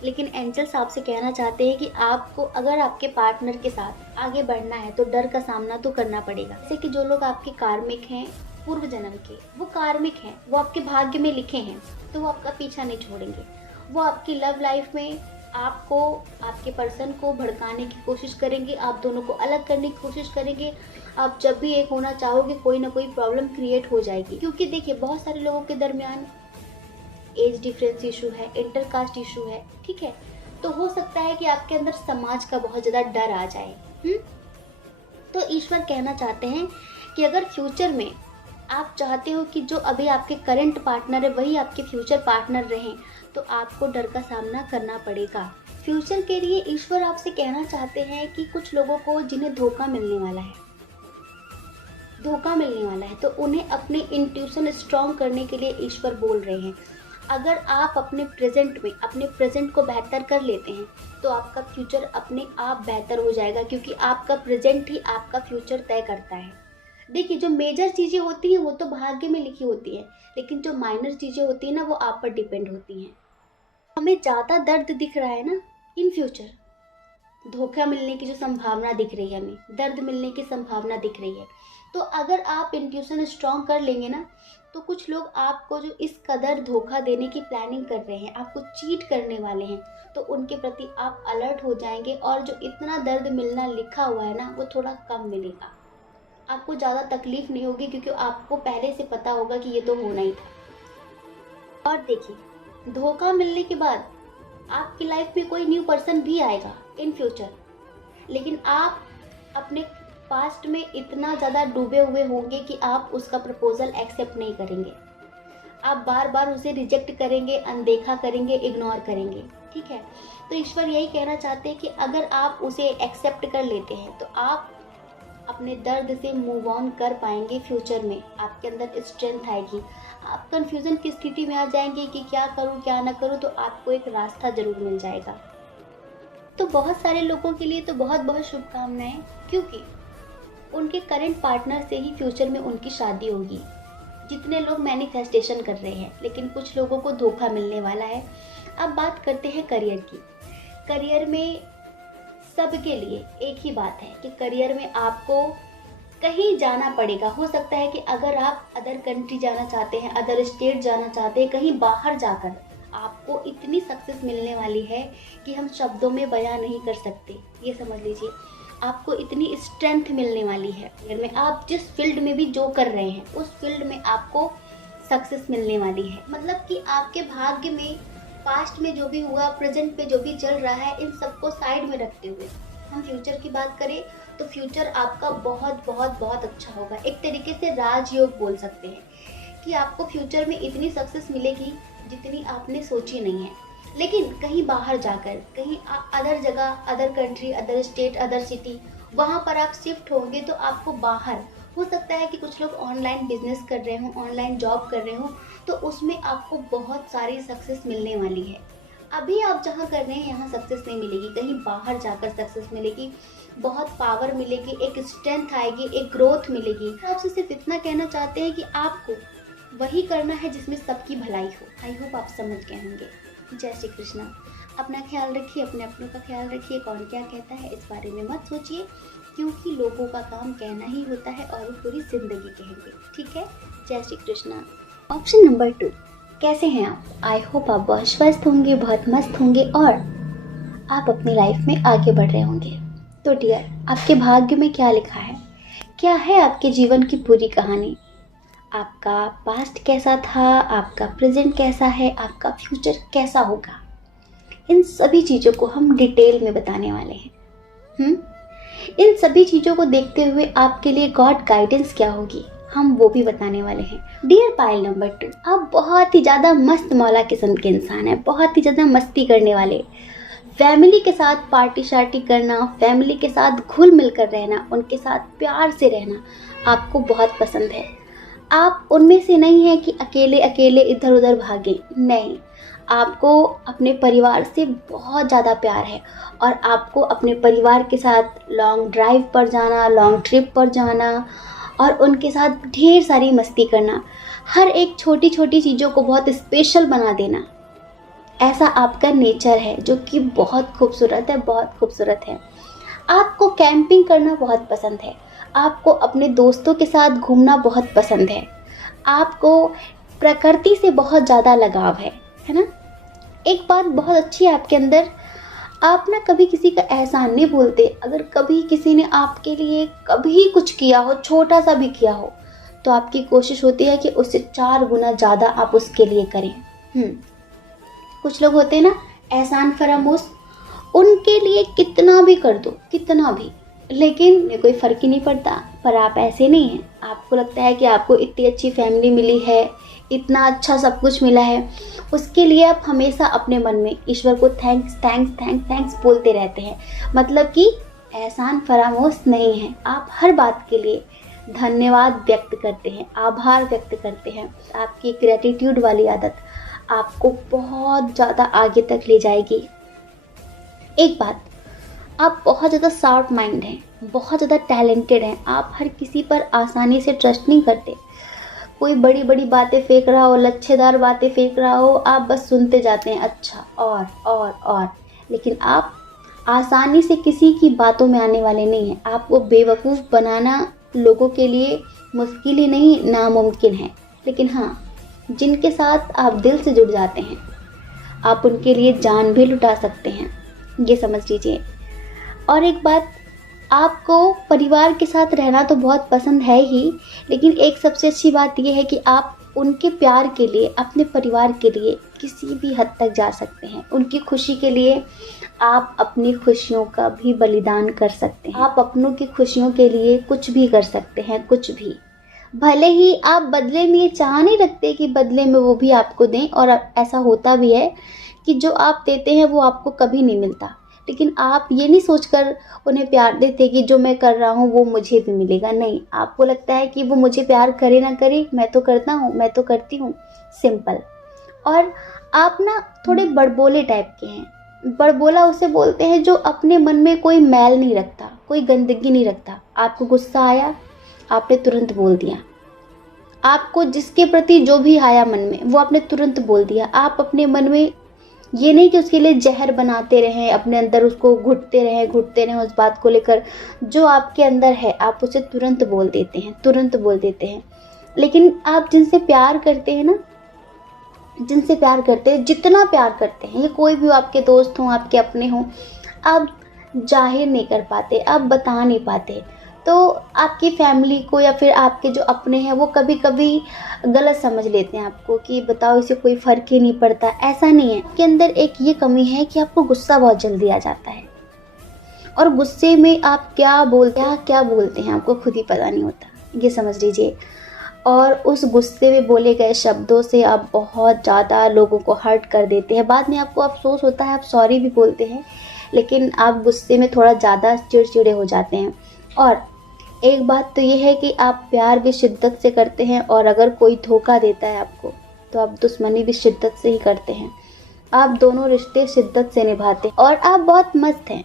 लेकिन एंजल्स आपसे कहना चाहते हैं कि आपको अगर आपके पार्टनर के साथ आगे बढ़ना है तो डर का सामना तो करना पड़ेगा। जैसे कि जो लोग आपके कार्मिक हैं, पूर्व जन्म के, वो कार्मिक हैं, वो आपके भाग्य में लिखे हैं, तो वो आपका पीछा नहीं छोड़ेंगे। वो आपकी लव लाइफ में आपको, आपके पर्सन को भड़काने की कोशिश करेंगे, आप दोनों को अलग करने की कोशिश करेंगे। आप जब भी एक होना चाहोगे कोई ना कोई प्रॉब्लम क्रिएट हो जाएगी, क्योंकि देखिए बहुत सारे लोगों के दरमियान एज डिफरेंस इशू है, इंटरकास्ट इशू है, ठीक है। तो हो सकता है कि आपके अंदर समाज का बहुत ज़्यादा डर आ जाए। तो ईश्वर कहना चाहते हैं कि अगर फ्यूचर में आप चाहते हो कि जो अभी आपके करंट पार्टनर है वही आपके फ्यूचर पार्टनर रहें, तो आपको डर का सामना करना पड़ेगा। फ्यूचर के लिए ईश्वर आपसे कहना चाहते हैं कि कुछ लोगों को जिन्हें धोखा मिलने वाला है, तो उन्हें अपने इंट्यूशन स्ट्रॉन्ग करने के लिए ईश्वर बोल रहे हैं। अगर आप अपने प्रेजेंट को बेहतर कर लेते हैं तो आपका फ्यूचर अपने आप बेहतर हो जाएगा, क्योंकि आपका प्रेजेंट ही आपका फ्यूचर तय करता है। देखिए जो मेजर चीज़ें होती हैं वो तो भाग्य में लिखी होती है, लेकिन जो माइनर चीज़ें होती हैं ना वो आप पर डिपेंड होती हैं। हमें ज़्यादा दर्द दिख रहा है ना इन फ्यूचर, धोखा मिलने की जो संभावना दिख रही है, हमें दर्द मिलने की संभावना दिख रही है। तो अगर आप इंट्यूशन स्ट्रॉन्ग कर लेंगे ना, तो कुछ लोग आपको जो इस कदर धोखा देने की प्लानिंग कर रहे हैं, आपको चीट करने वाले हैं, तो उनके प्रति आप अलर्ट हो जाएंगे और जो इतना दर्द मिलना लिखा हुआ है ना वो थोड़ा कम मिलेगा। आपको ज़्यादा तकलीफ नहीं होगी, क्योंकि आपको पहले से पता होगा कि ये तो होना ही था। और देखिए धोखा मिलने के बाद आपकी लाइफ में कोई न्यू पर्सन भी आएगा इन फ्यूचर, लेकिन आप अपने पास्ट में इतना ज़्यादा डूबे हुए होंगे कि आप उसका प्रपोजल एक्सेप्ट नहीं करेंगे। आप बार बार उसे रिजेक्ट करेंगे, अनदेखा करेंगे, इग्नोर करेंगे, ठीक है। तो ईश्वर यही कहना चाहते हैं कि अगर आप उसे एक्सेप्ट कर लेते हैं तो आप अपने दर्द से मूव ऑन कर पाएंगे। फ्यूचर में आपके अंदर स्ट्रेंथ आएगी, आप कंफ्यूजन की स्थिति में आ जाएंगे कि क्या करूं क्या ना करूं, तो आपको एक रास्ता जरूर मिल जाएगा। तो बहुत सारे लोगों के लिए तो बहुत बहुत शुभकामनाएं, क्योंकि उनके करंट पार्टनर से ही फ्यूचर में उनकी शादी होगी। जितने लोग मैनिफेस्टेशन कर रहे हैं, लेकिन कुछ लोगों को धोखा मिलने वाला है। अब बात करते हैं करियर की। करियर में सबके लिए एक ही बात है कि करियर में आपको कहीं जाना पड़ेगा। हो सकता है कि अगर आप अदर कंट्री जाना चाहते हैं, अदर स्टेट जाना चाहते हैं, कहीं बाहर जाकर आपको इतनी सक्सेस मिलने वाली है कि हम शब्दों में बयां नहीं कर सकते। ये समझ लीजिए, आपको इतनी स्ट्रेंथ मिलने वाली है। अगर में आप जिस फील्ड में भी जो कर रहे हैं उस फील्ड में आपको सक्सेस मिलने वाली है। मतलब कि आपके भाग्य में पास्ट में जो भी हुआ, प्रेजेंट पे जो भी चल रहा है, इन सबको साइड में रखते हुए हम फ्यूचर की बात करें तो फ्यूचर आपका बहुत बहुत बहुत अच्छा होगा। एक तरीके से राजयोग बोल सकते हैं कि आपको फ्यूचर में इतनी सक्सेस मिलेगी जितनी आपने सोची नहीं है। लेकिन कहीं बाहर जाकर, कहीं अदर जगह, other country, other state, other city, वहाँ पर आप शिफ्ट होंगे तो आपको बाहर हो सकता है कि कुछ लोग ऑनलाइन बिजनेस कर रहे हों, ऑनलाइन जॉब कर रहे हों, तो उसमें आपको बहुत सारी सक्सेस मिलने वाली है। अभी आप जहाँ कर रहे हैं यहाँ सक्सेस नहीं मिलेगी, कहीं बाहर जाकर सक्सेस मिलेगी, बहुत पावर मिलेगी, एक स्ट्रेंथ आएगी, एक ग्रोथ मिलेगी। आपसे सिर्फ इतना कहना चाहते हैं कि आपको वही करना है जिसमें सबकी भलाई हो। आई होप आप समझ गए होंगे। जय श्री कृष्णा। अपना ख्याल रखिए, अपने अपनों का ख्याल रखिए। कौन क्या कहता है इस बारे में मत सोचिए, क्योंकि लोगों का काम कहना ही होता है और वो पूरी जिंदगी कहेंगे, ठीक है। जय श्री कृष्णा। ऑप्शन नंबर 2, कैसे हैं आप? आई होप आप बहुत स्वस्थ होंगे, बहुत मस्त होंगे और आप अपनी लाइफ में आगे बढ़ रहे होंगे। तो डियर, आपके भाग्य में क्या लिखा है? क्या है आपके जीवन की पूरी कहानी? आपका पास्ट कैसा था, आपका प्रेजेंट कैसा है, आपका फ्यूचर कैसा होगा? इन सभी चीज़ों को हम डिटेल में बताने वाले हैं। इन सभी चीज़ों को देखते हुए आपके लिए गॉड गाइडेंस क्या होगी, हम वो भी बताने वाले हैं। डियर पाइल नंबर 2, आप बहुत ही ज़्यादा मस्त मौला किस्म के इंसान हैं, बहुत ही ज़्यादा मस्ती करने वाले। फैमिली के साथ पार्टी शार्टी करना, फैमिली के साथ घुल मिल कर रहना, उनके साथ प्यार से रहना आपको बहुत पसंद है। आप उनमें से नहीं हैं कि अकेले अकेले इधर उधर भागें, नहीं। आपको अपने परिवार से बहुत ज़्यादा प्यार है और आपको अपने परिवार के साथ लॉन्ग ड्राइव पर जाना, लॉन्ग ट्रिप पर जाना और उनके साथ ढेर सारी मस्ती करना, हर एक छोटी छोटी चीज़ों को बहुत स्पेशल बना देना, ऐसा आपका नेचर है जो कि बहुत खूबसूरत है, बहुत खूबसूरत है। आपको कैंपिंग करना बहुत पसंद है, आपको अपने दोस्तों के साथ घूमना बहुत पसंद है, आपको प्रकृति से बहुत ज़्यादा लगाव है ना। एक बात बहुत अच्छी है आपके अंदर, आप ना कभी किसी का एहसान नहीं भूलते। अगर कभी किसी ने आपके लिए कभी कुछ किया हो, छोटा सा भी किया हो, तो आपकी कोशिश होती है कि उससे 4 गुना ज़्यादा आप उसके लिए करें। कुछ लोग होते हैं ना एहसान फरामोश, उनके लिए कितना भी कर दो, कितना भी, लेकिन कोई फ़र्क ही नहीं पड़ता। पर आप ऐसे नहीं हैं। आपको लगता है कि आपको इतनी अच्छी फैमिली मिली है, इतना अच्छा सब कुछ मिला है, उसके लिए आप हमेशा अपने मन में ईश्वर को थैंक्स थैंक्स थैंक्स थैंक्स बोलते रहते हैं। मतलब कि एहसान फरामोश नहीं है, आप हर बात के लिए धन्यवाद व्यक्त करते हैं, आभार व्यक्त करते हैं। आपकी ग्रेटिट्यूड वाली आदत आपको बहुत ज़्यादा आगे तक ले जाएगी। एक बात, आप बहुत ज़्यादा शार्प माइंड हैं, बहुत ज़्यादा टैलेंटेड हैं, आप हर किसी पर आसानी से ट्रस्ट नहीं करते। कोई बड़ी बड़ी बातें फेंक रहा हो, लच्छेदार बातें फेंक रहा हो, आप बस सुनते जाते हैं, अच्छा और, लेकिन आप आसानी से किसी की बातों में आने वाले नहीं हैं। आपको बेवकूफ़ बनाना लोगों के लिए मुश्किल ही नहीं, नामुमकिन है। लेकिन हाँ, जिनके साथ आप दिल से जुड़ जाते हैं, आप उनके लिए जान भी लुटा सकते हैं, ये समझ लीजिए। और एक बात, आपको परिवार के साथ रहना तो बहुत पसंद है ही, लेकिन एक सबसे अच्छी बात यह है कि आप उनके प्यार के लिए, अपने परिवार के लिए किसी भी हद तक जा सकते हैं। उनकी खुशी के लिए आप अपनी खुशियों का भी बलिदान कर सकते हैं। आप अपनों की खुशियों के लिए कुछ भी कर सकते हैं, कुछ भी। भले ही आप बदले में ये चाह नहीं रखते कि बदले में वो भी आपको दें, और ऐसा होता भी है कि जो आप देते हैं वो आपको कभी नहीं मिलता, लेकिन आप ये नहीं सोचकर उन्हें प्यार देते कि जो मैं कर रहा हूँ वो मुझे भी मिलेगा। नहीं, आपको लगता है कि वो मुझे प्यार करे ना करे, मैं तो करता हूँ, मैं तो करती हूँ, सिंपल। और आप ना थोड़े बड़बोले टाइप के हैं। बड़बोला उसे बोलते हैं जो अपने मन में कोई मैल नहीं रखता, कोई गंदगी नहीं रखता। आपको गुस्सा आया, आपने तुरंत बोल दिया। आपको जिसके प्रति जो भी आया मन में, वो आपने तुरंत बोल दिया। आप अपने मन में ये नहीं कि उसके लिए जहर बनाते रहें, अपने अंदर उसको घुटते रहें उस बात को लेकर। जो आपके अंदर है आप उसे तुरंत बोल देते हैं, तुरंत बोल देते हैं। लेकिन आप जिनसे प्यार करते हैं ना, जिनसे प्यार करते हैं, जितना प्यार करते हैं, ये कोई भी हो, आपके दोस्त हों, आपके अपने हों, आप जाहिर नहीं कर पाते, आप बता नहीं पाते। तो आपकी फैमिली को या फिर आपके जो अपने हैं वो कभी कभी गलत समझ लेते हैं आपको कि बताओ इसे कोई फ़र्क ही नहीं पड़ता। ऐसा नहीं है। आपके अंदर एक ये कमी है कि आपको गुस्सा बहुत जल्दी आ जाता है, और गुस्से में आप क्या बोलते हैं आपको खुद ही पता नहीं होता, ये समझ लीजिए। और उस गुस्से में बोले गए शब्दों से आप बहुत ज़्यादा लोगों को हर्ट कर देते हैं। बाद में आपको अफसोस होता है, आप सॉरी भी बोलते हैं, लेकिन आप गुस्से में थोड़ा ज़्यादा चिड़चिड़े हो जाते हैं। और एक बात तो ये है कि आप प्यार भी शिद्दत से करते हैं, और अगर कोई धोखा देता है आपको तो आप दुश्मनी भी शिद्दत से ही करते हैं। आप दोनों रिश्ते शिद्दत से निभाते हैं, और आप बहुत मस्त हैं।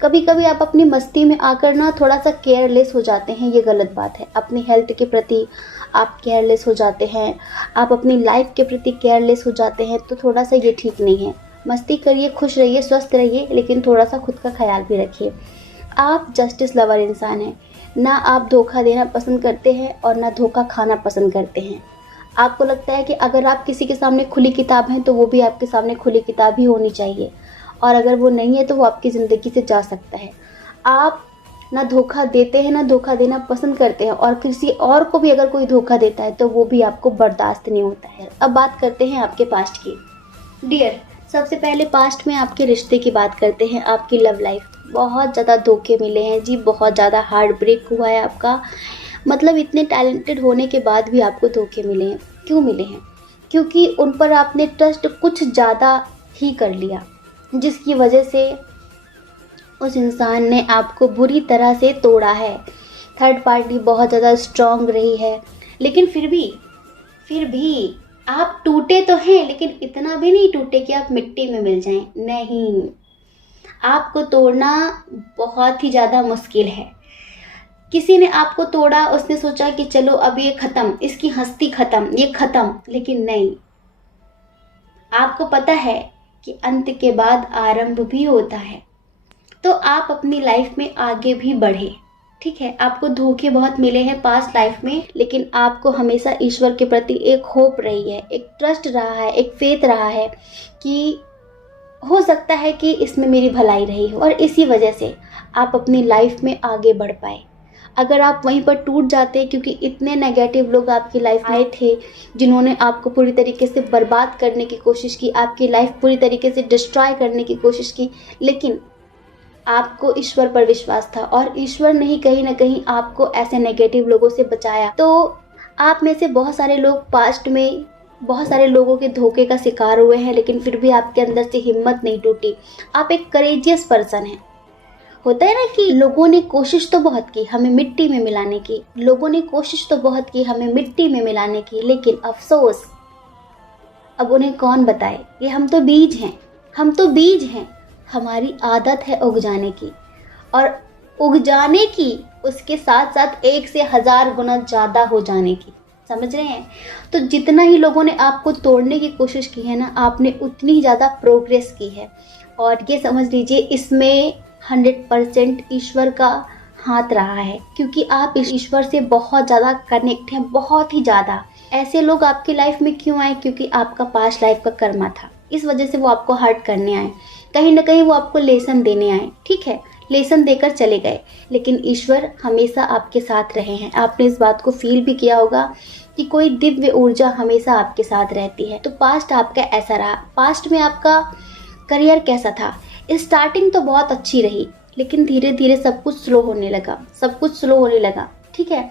कभी कभी आप अपनी मस्ती में आकर ना थोड़ा सा केयरलेस हो जाते हैं, ये गलत बात है। अपनी हेल्थ के प्रति आप केयरलेस हो जाते हैं, आप अपनी लाइफ के प्रति केयरलेस हो जाते हैं, तो थोड़ा सा ये ठीक नहीं है। मस्ती करिए, खुश रहिए, स्वस्थ रहिए, लेकिन थोड़ा सा खुद का ख्याल भी रखिए। आप जस्टिस लवर इंसान हैं, ना आप धोखा देना पसंद करते हैं और ना धोखा खाना पसंद करते हैं। आपको लगता है कि अगर आप किसी के सामने खुली किताब हैं तो वो भी आपके सामने खुली किताब ही होनी चाहिए, और अगर वो नहीं है तो वो आपकी ज़िंदगी से जा सकता है। आप ना धोखा देते हैं ना धोखा देना पसंद करते हैं, और किसी और को भी अगर कोई धोखा देता है तो वो भी आपको बर्दाश्त नहीं होता है। अब बात करते हैं आपके पास्ट की। डियर, सबसे पहले पास्ट में आपके रिश्ते की बात करते हैं। आपकी लव लाइफ, बहुत ज़्यादा धोखे मिले हैं जी, बहुत ज़्यादा हार्ट ब्रेक हुआ है आपका। मतलब इतने टैलेंटेड होने के बाद भी आपको धोखे मिले हैं। क्यों मिले हैं? क्योंकि उन पर आपने ट्रस्ट कुछ ज़्यादा ही कर लिया, जिसकी वजह से उस इंसान ने आपको बुरी तरह से तोड़ा है। थर्ड पार्टी बहुत ज़्यादा स्ट्रॉन्ग रही है, लेकिन फिर भी आप टूटे तो हैं, लेकिन इतना भी नहीं टूटे कि आप मिट्टी में मिल जाएं। नहीं, आपको तोड़ना बहुत ही ज़्यादा मुश्किल है। किसी ने आपको तोड़ा, उसने सोचा कि चलो अब ये खत्म, इसकी हस्ती खत्म, ये खत्म, लेकिन नहीं, आपको पता है कि अंत के बाद आरंभ भी होता है। तो आप अपनी लाइफ में आगे भी बढ़े। ठीक है, आपको धोखे बहुत मिले हैं पास्ट लाइफ में, लेकिन आपको हमेशा ईश्वर के प्रति एक होप रही है, एक ट्रस्ट रहा है, एक फेथ रहा है कि हो सकता है कि इसमें मेरी भलाई रही हो, और इसी वजह से आप अपनी लाइफ में आगे बढ़ पाए। अगर आप वहीं पर टूट जाते, क्योंकि इतने नेगेटिव लोग आपकी लाइफ में आए थे जिन्होंने आपको पूरी तरीके से बर्बाद करने की कोशिश की, आपकी लाइफ पूरी तरीके से डिस्ट्रॉय करने की कोशिश की, लेकिन आपको ईश्वर पर विश्वास था और ईश्वर ने ही कहीं ना कहीं आपको ऐसे नेगेटिव लोगों से बचाया। तो आप में से बहुत सारे लोग पास्ट में बहुत सारे लोगों के धोखे का शिकार हुए हैं, लेकिन फिर भी आपके अंदर से हिम्मत नहीं टूटी। आप एक करेजियस पर्सन हैं। होता है ना कि लोगों ने कोशिश तो बहुत की हमें मिट्टी में मिलाने की, लोगों ने कोशिश तो बहुत की हमें मिट्टी में मिलाने की, लेकिन अफसोस अब उन्हें कौन बताए कि हम तो बीज हैं, हम तो बीज हैं। हमारी आदत है उग जाने की, और उग जाने की उसके साथ साथ 1 से 1000 गुना ज़्यादा हो जाने की। समझ रहे हैं? तो जितना ही लोगों ने आपको तोड़ने की कोशिश की है ना, आपने उतनी ही ज़्यादा प्रोग्रेस की है। और ये समझ लीजिए इसमें 100% ईश्वर का हाथ रहा है, क्योंकि आप इस ईश्वर से बहुत ज़्यादा कनेक्ट हैं, बहुत ही ज़्यादा। ऐसे लोग आपकी लाइफ में क्यों आए? क्योंकि आपका पास्ट लाइफ का कर्मा था, इस वजह से वो आपको हर्ट करने आए, कहीं ना कहीं वो आपको लेसन देने आए। ठीक है, लेसन देकर चले गए, लेकिन ईश्वर हमेशा आपके साथ रहे हैं। आपने इस बात को फील भी किया होगा कि कोई दिव्य ऊर्जा हमेशा आपके साथ रहती है। तो पास्ट आपका ऐसा रहा। पास्ट में आपका करियर कैसा था? स्टार्टिंग तो बहुत अच्छी रही, लेकिन धीरे धीरे सब कुछ स्लो होने लगा, सब कुछ स्लो होने लगा। ठीक है,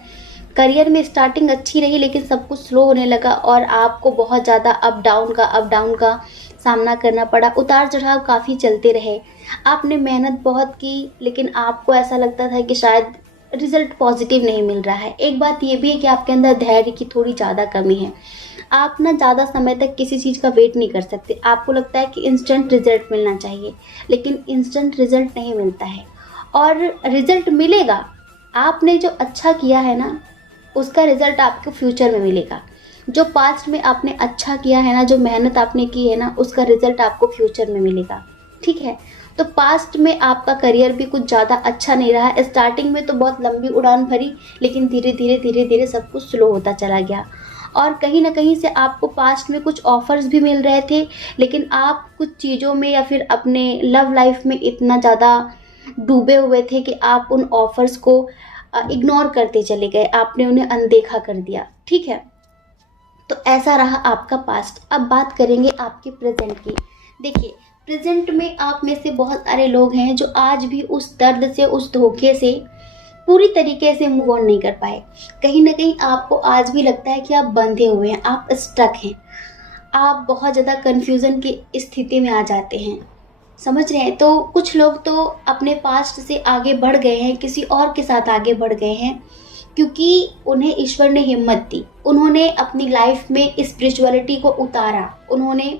करियर में स्टार्टिंग अच्छी रही, लेकिन सब कुछ स्लो होने लगा और आपको बहुत ज़्यादा अप डाउन का सामना करना पड़ा। उतार चढ़ाव काफ़ी चलते रहे। आपने मेहनत बहुत की, लेकिन आपको ऐसा लगता था कि शायद रिजल्ट पॉजिटिव नहीं मिल रहा है। एक बात ये भी है कि आपके अंदर धैर्य की थोड़ी ज़्यादा कमी है। आप ना ज़्यादा समय तक किसी चीज़ का वेट नहीं कर सकते। आपको लगता है कि इंस्टेंट रिजल्ट मिलना चाहिए, लेकिन इंस्टेंट रिजल्ट नहीं मिलता है। और रिजल्ट मिलेगा, आपने जो अच्छा किया है ना उसका रिजल्ट आपको फ्यूचर में मिलेगा। जो पास्ट में आपने अच्छा किया है ना, जो मेहनत आपने की है ना, उसका रिजल्ट आपको फ्यूचर में मिलेगा। ठीक है, तो पास्ट में आपका करियर भी कुछ ज़्यादा अच्छा नहीं रहा। स्टार्टिंग में तो बहुत लंबी उड़ान भरी, लेकिन धीरे धीरे सब कुछ स्लो होता चला गया। और कहीं ना कहीं से आपको पास्ट में कुछ ऑफर्स भी मिल रहे थे, लेकिन आप कुछ चीज़ों में या फिर अपने लव लाइफ में इतना ज़्यादा डूबे हुए थे कि आप उन ऑफर्स को इग्नोर करते चले गए, आपने उन्हें अनदेखा कर दिया। ठीक है, तो ऐसा रहा आपका पास्ट। अब बात करेंगे आपके प्रेजेंट की। देखिए, प्रेजेंट में आप में से बहुत सारे लोग हैं जो आज भी उस दर्द से, उस धोखे से पूरी तरीके से मूव ऑन नहीं कर पाए। कहीं ना कहीं आपको आज भी लगता है कि आप बंधे हुए हैं, आप स्टक हैं, आप बहुत ज़्यादा कन्फ्यूज़न की स्थिति में आ जाते हैं। समझ रहे हैं? तो कुछ लोग तो अपने पास्ट से आगे बढ़ गए हैं, किसी और के साथ आगे बढ़ गए हैं, क्योंकि उन्हें ईश्वर ने हिम्मत दी। उन्होंने अपनी लाइफ में स्पिरिचुअलिटी को उतारा, उन्होंने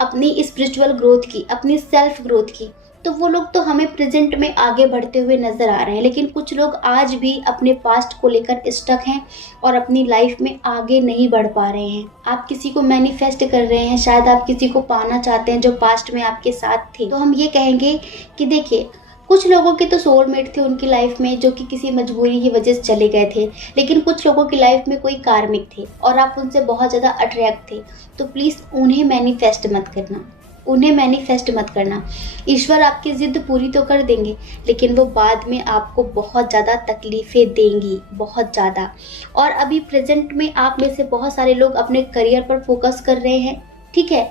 अपनी स्पिरिचुअल ग्रोथ की, अपनी सेल्फ ग्रोथ की। तो वो लोग तो हमें प्रेजेंट में आगे बढ़ते हुए नज़र आ रहे हैं, लेकिन कुछ लोग आज भी अपने पास्ट को लेकर स्टक हैं और अपनी लाइफ में आगे नहीं बढ़ पा रहे हैं। आप किसी को मैनिफेस्ट कर रहे हैं, शायद आप किसी को पाना चाहते हैं जो पास्ट में आपके साथ थे। तो हम ये कहेंगे कि देखिए, कुछ लोगों के तो सोलमेट थे उनकी लाइफ में, जो कि किसी मजबूरी की वजह से चले गए थे, लेकिन कुछ लोगों की लाइफ में कोई कार्मिक थे और आप उनसे बहुत ज़्यादा अट्रैक्ट थे। तो प्लीज़ उन्हें मैनिफेस्ट मत करना, उन्हें मैनिफेस्ट मत करना। ईश्वर आपकी ज़िद पूरी तो कर देंगे, लेकिन वो बाद में आपको बहुत ज़्यादा तकलीफ़ें देंगी, बहुत ज़्यादा। और अभी प्रेजेंट में आप में से बहुत सारे लोग अपने करियर पर फोकस कर रहे हैं। ठीक है,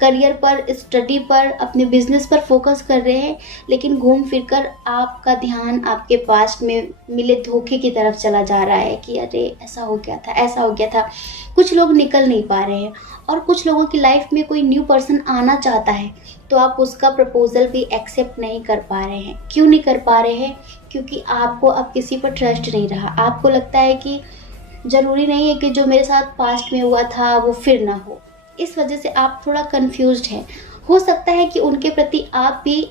करियर पर, स्टडी पर, अपने बिजनेस पर फोकस कर रहे हैं, लेकिन घूम फिर कर आपका ध्यान आपके पास्ट में मिले धोखे की तरफ चला जा रहा है कि अरे ऐसा हो गया था, ऐसा हो गया था। कुछ लोग निकल नहीं पा रहे हैं, और कुछ लोगों की लाइफ में कोई न्यू पर्सन आना चाहता है, तो आप उसका प्रपोजल भी एक्सेप्ट नहीं कर पा रहे हैं। क्यों नहीं कर पा रहे हैं? क्योंकि आपको अब किसी पर ट्रस्ट नहीं रहा। आपको लगता है कि ज़रूरी नहीं है कि जो मेरे साथ पास्ट में हुआ था वो फिर ना हो। इस वजह से आप थोड़ा कंफ्यूज्ड हैं। हो सकता है कि उनके प्रति आप भी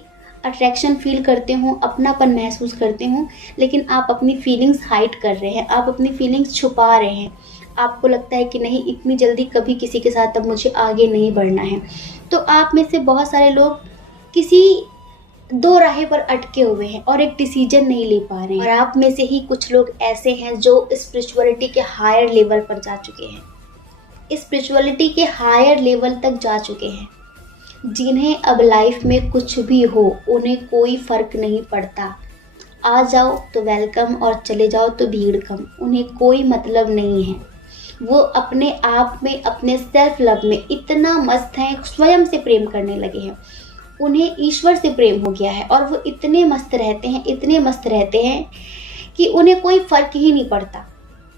अट्रैक्शन फील करते हो, अपनापन महसूस करते हो, लेकिन आप अपनी फीलिंग्स हाइड कर रहे हैं, आप अपनी फीलिंग्स छुपा रहे हैं। आपको लगता है कि नहीं, इतनी जल्दी कभी किसी के साथ अब मुझे आगे नहीं बढ़ना है। तो आप में से बहुत सारे लोग किसी दो राहें पर अटके हुए हैं और एक डिसीजन नहीं ले पा रहे हैं। और आप में से ही कुछ लोग ऐसे हैं जो स्पिरिचुअलिटी के हायर लेवल पर जा चुके हैं, स्पिरिचुअलिटी के हायर लेवल तक जा चुके हैं, जिन्हें अब लाइफ में कुछ भी हो उन्हें कोई फ़र्क नहीं पड़ता। आ जाओ तो वेलकम और चले जाओ तो भीड़ कम, उन्हें कोई मतलब नहीं है। वो अपने आप में, अपने सेल्फ लव में इतना मस्त हैं, स्वयं से प्रेम करने लगे हैं, उन्हें ईश्वर से प्रेम हो गया है और वो इतने मस्त रहते हैं, इतने मस्त रहते हैं कि उन्हें कोई फ़र्क ही नहीं पड़ता।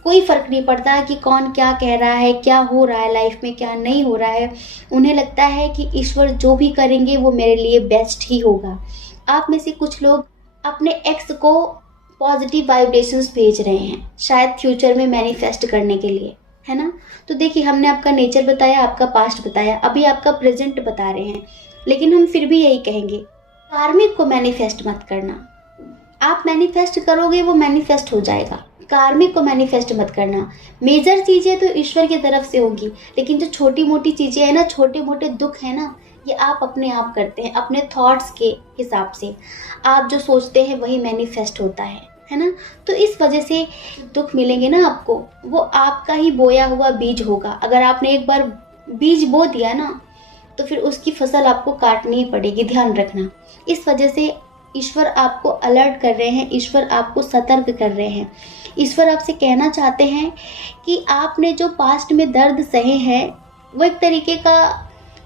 कोई फ़र्क नहीं पड़ता कि कौन क्या कह रहा है, क्या हो रहा है लाइफ में, क्या नहीं हो रहा है। उन्हें लगता है कि ईश्वर जो भी करेंगे वो मेरे लिए बेस्ट ही होगा। आप में से कुछ लोग अपने एक्स को पॉजिटिव वाइब्रेशंस भेज रहे हैं, शायद फ्यूचर में मैनिफेस्ट करने के लिए, है ना। तो देखिए, हमने आपका नेचर बताया, आपका पास्ट बताया, अभी आपका प्रेजेंट बता रहे हैं, लेकिन हम फिर भी यही कहेंगे, कार्मिक को मैनिफेस्ट मत करना। आप मैनिफेस्ट करोगे वो मैनिफेस्ट हो जाएगा, कार्मिक को मैनिफेस्ट मत करना। मेजर चीज़ें तो ईश्वर की तरफ से होंगी, लेकिन जो छोटी मोटी चीज़ें हैं ना, छोटे मोटे दुख है ना, ये आप अपने आप करते हैं, अपने थॉट्स के हिसाब से। आप जो सोचते हैं वही मैनिफेस्ट होता है ना। तो इस वजह से दुख मिलेंगे ना आपको, वो आपका ही बोया हुआ बीज होगा। अगर आपने एक बार बीज बो दिया ना, तो फिर उसकी फसल आपको काटनी ही पड़ेगी, ध्यान रखना। इस वजह से ईश्वर आपको अलर्ट कर रहे हैं, ईश्वर आपको सतर्क कर रहे हैं। ईश्वर आपसे कहना चाहते हैं कि आपने जो पास्ट में दर्द सहे हैं वो एक तरीके का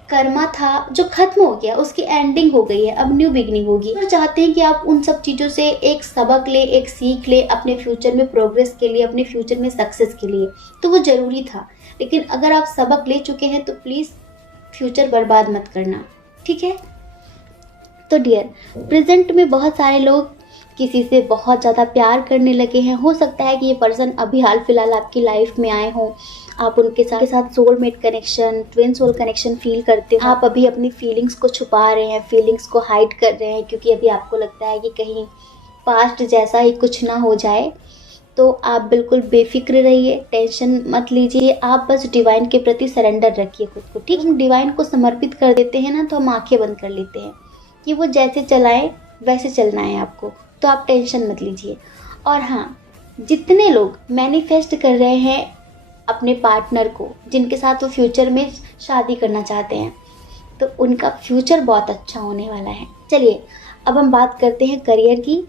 कर्मा था जो खत्म हो गया, उसकी एंडिंग हो गई है, अब न्यू बिगनिंग होगी। ईश्वर चाहते हैं कि आप उन सब चीज़ों से एक सबक ले, एक सीख ले, अपने फ्यूचर में प्रोग्रेस के लिए, अपने फ्यूचर में सक्सेस के लिए। तो वो ज़रूरी था, लेकिन अगर आप सबक ले चुके हैं तो प्लीज़ फ्यूचर बर्बाद मत करना, ठीक है। तो डियर, प्रेजेंट में बहुत सारे लोग किसी से बहुत ज़्यादा प्यार करने लगे हैं। हो सकता है कि ये पर्सन अभी हाल फिलहाल आपकी लाइफ में आए हों, आप उनके साथ soulmate connection, twin soul connection feel करते हो। आप अभी अपनी फीलिंग्स को छुपा रहे हैं, फीलिंग्स को हाइड कर रहे हैं, क्योंकि अभी आपको लगता है कि कहीं पास्ट जैसा ही कुछ ना हो जाए। तो आप बिल्कुल बेफिक्र रहिए, टेंशन मत लीजिए, आप बस डिवाइन के प्रति सरेंडर रखिए खुद को, ठीक। हम डिवाइन को समर्पित कर देते हैं ना, तो हम आंखें बंद कर लेते हैं कि वो जैसे चलाएं वैसे चलना है आपको, तो आप टेंशन मत लीजिए। और हाँ, जितने लोग मैनिफेस्ट कर रहे हैं अपने पार्टनर को, जिनके साथ वो फ्यूचर में शादी करना चाहते हैं, तो उनका फ्यूचर बहुत अच्छा होने वाला है। चलिए अब हम बात करते हैं करियर की,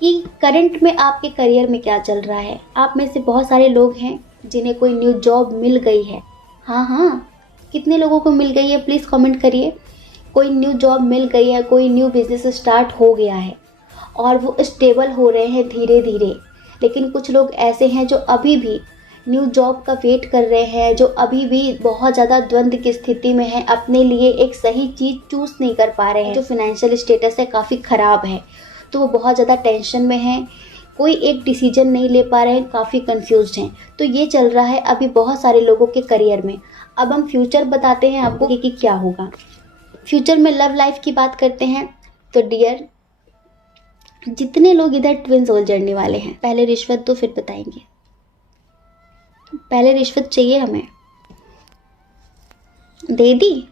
कि करंट में आपके करियर में क्या चल रहा है। आप में से बहुत सारे लोग हैं जिन्हें कोई न्यू जॉब मिल गई है। हाँ, कितने लोगों को मिल गई है, प्लीज़ कमेंट करिए। कोई न्यू जॉब मिल गई है, कोई न्यू बिजनेस स्टार्ट हो गया है और वो स्टेबल हो रहे हैं धीरे धीरे। लेकिन कुछ लोग ऐसे हैं जो अभी भी न्यू जॉब का वेट कर रहे हैं, जो अभी भी बहुत ज़्यादा द्वंद्व की स्थिति में है, अपने लिए एक सही चीज़ चूज़ नहीं कर पा रहे हैं। जो फाइनेंशियल स्टेटस है काफ़ी ख़राब है, तो वो बहुत ज़्यादा टेंशन में हैं, कोई एक डिसीजन नहीं ले पा रहे हैं, काफ़ी कंफ्यूज्ड हैं। तो ये चल रहा है अभी बहुत सारे लोगों के करियर में। अब हम फ्यूचर बताते हैं आपको कि क्या होगा। फ्यूचर में लव लाइफ की बात करते हैं। तो डियर, जितने लोग इधर ट्विन सोल जर्नी वाले हैं, पहले रिश्वत दो फिर बताएंगे। पहले रिश्वत चाहिए हमें, दे दी।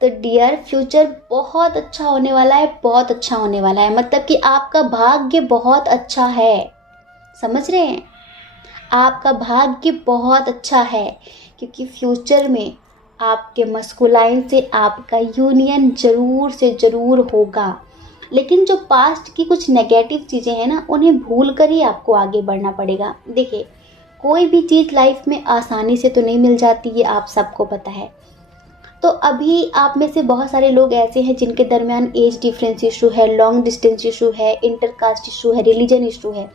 तो डियर, फ्यूचर बहुत अच्छा होने वाला है, बहुत अच्छा होने वाला है। मतलब कि आपका भाग्य बहुत अच्छा है, समझ रहे हैं, आपका भाग्य बहुत अच्छा है, क्योंकि फ्यूचर में आपके मस्कुलाइन से आपका यूनियन ज़रूर से ज़रूर होगा। लेकिन जो पास्ट की कुछ नेगेटिव चीज़ें हैं ना, उन्हें भूल कर ही आपको आगे बढ़ना पड़ेगा। देखिए, कोई भी चीज़ लाइफ में आसानी से तो नहीं मिल जाती, ये आप सबको पता है। तो अभी आप में से बहुत सारे लोग ऐसे हैं जिनके दरमियान एज डिफरेंस इशू है, लॉन्ग डिस्टेंस इशू है, इंटरकास्ट इशू है, रिलीजन इशू है,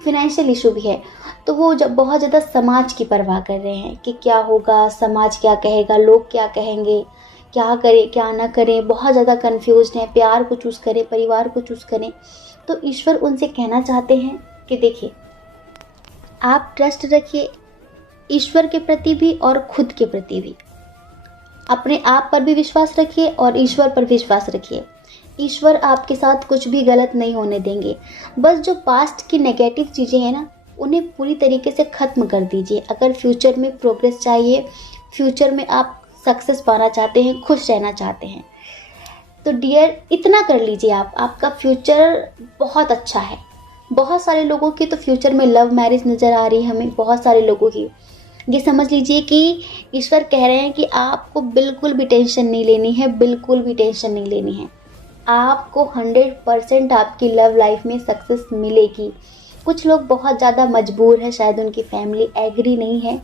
फिनेंशियल इशू भी है। तो वो जब बहुत ज़्यादा समाज की परवाह कर रहे हैं कि क्या होगा, समाज क्या कहेगा, लोग क्या कहेंगे, क्या करें क्या ना करें, बहुत ज़्यादा कन्फ्यूज्ड हैं, प्यार को चूज़ करें, परिवार को चूज़ करें। तो ईश्वर उनसे कहना चाहते हैं कि देखिए, आप ट्रस्ट रखिए, ईश्वर के प्रति भी और खुद के प्रति भी। अपने आप पर भी विश्वास रखिए और ईश्वर पर विश्वास रखिए। ईश्वर आपके साथ कुछ भी गलत नहीं होने देंगे। बस जो पास्ट की नेगेटिव चीज़ें हैं ना, उन्हें पूरी तरीके से ख़त्म कर दीजिए। अगर फ्यूचर में प्रोग्रेस चाहिए, फ्यूचर में आप सक्सेस पाना चाहते हैं, खुश रहना चाहते हैं, तो डियर इतना कर लीजिए आप, आपका फ्यूचर बहुत अच्छा है। बहुत सारे लोगों की तो फ्यूचर में लव मैरिज नज़र आ रही है हमें, बहुत सारे लोगों की। ये समझ लीजिए कि ईश्वर कह रहे हैं कि आपको बिल्कुल भी टेंशन नहीं लेनी है, बिल्कुल भी टेंशन नहीं लेनी है। आपको 100% आपकी लव लाइफ में सक्सेस मिलेगी। कुछ लोग बहुत ज़्यादा मजबूर हैं, शायद उनकी फैमिली एग्री नहीं है,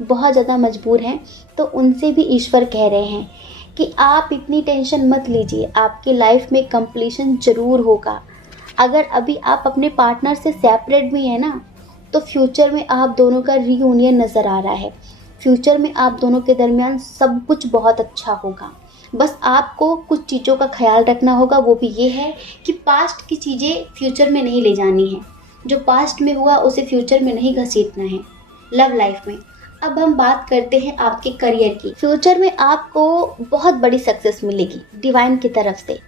बहुत ज़्यादा मजबूर हैं, तो उनसे भी ईश्वर कह रहे हैं कि आप इतनी टेंशन मत लीजिए, आपकी लाइफ में कंप्लीशन ज़रूर होगा। अगर अभी आप अपने पार्टनर से सेपरेट भी हैं ना, तो फ्यूचर में आप दोनों का रीयूनियन नज़र आ रहा है। फ्यूचर में आप दोनों के दरमियान सब कुछ बहुत अच्छा होगा। बस आपको कुछ चीज़ों का ख्याल रखना होगा, वो भी ये है कि पास्ट की चीज़ें फ्यूचर में नहीं ले जानी है। जो पास्ट में हुआ उसे फ्यूचर में नहीं घसीटना है लव लाइफ में। अब हम बात करते हैं आपके करियर की। फ्यूचर में आपको बहुत बड़ी सक्सेस मिलेगी डिवाइन की तरफ से,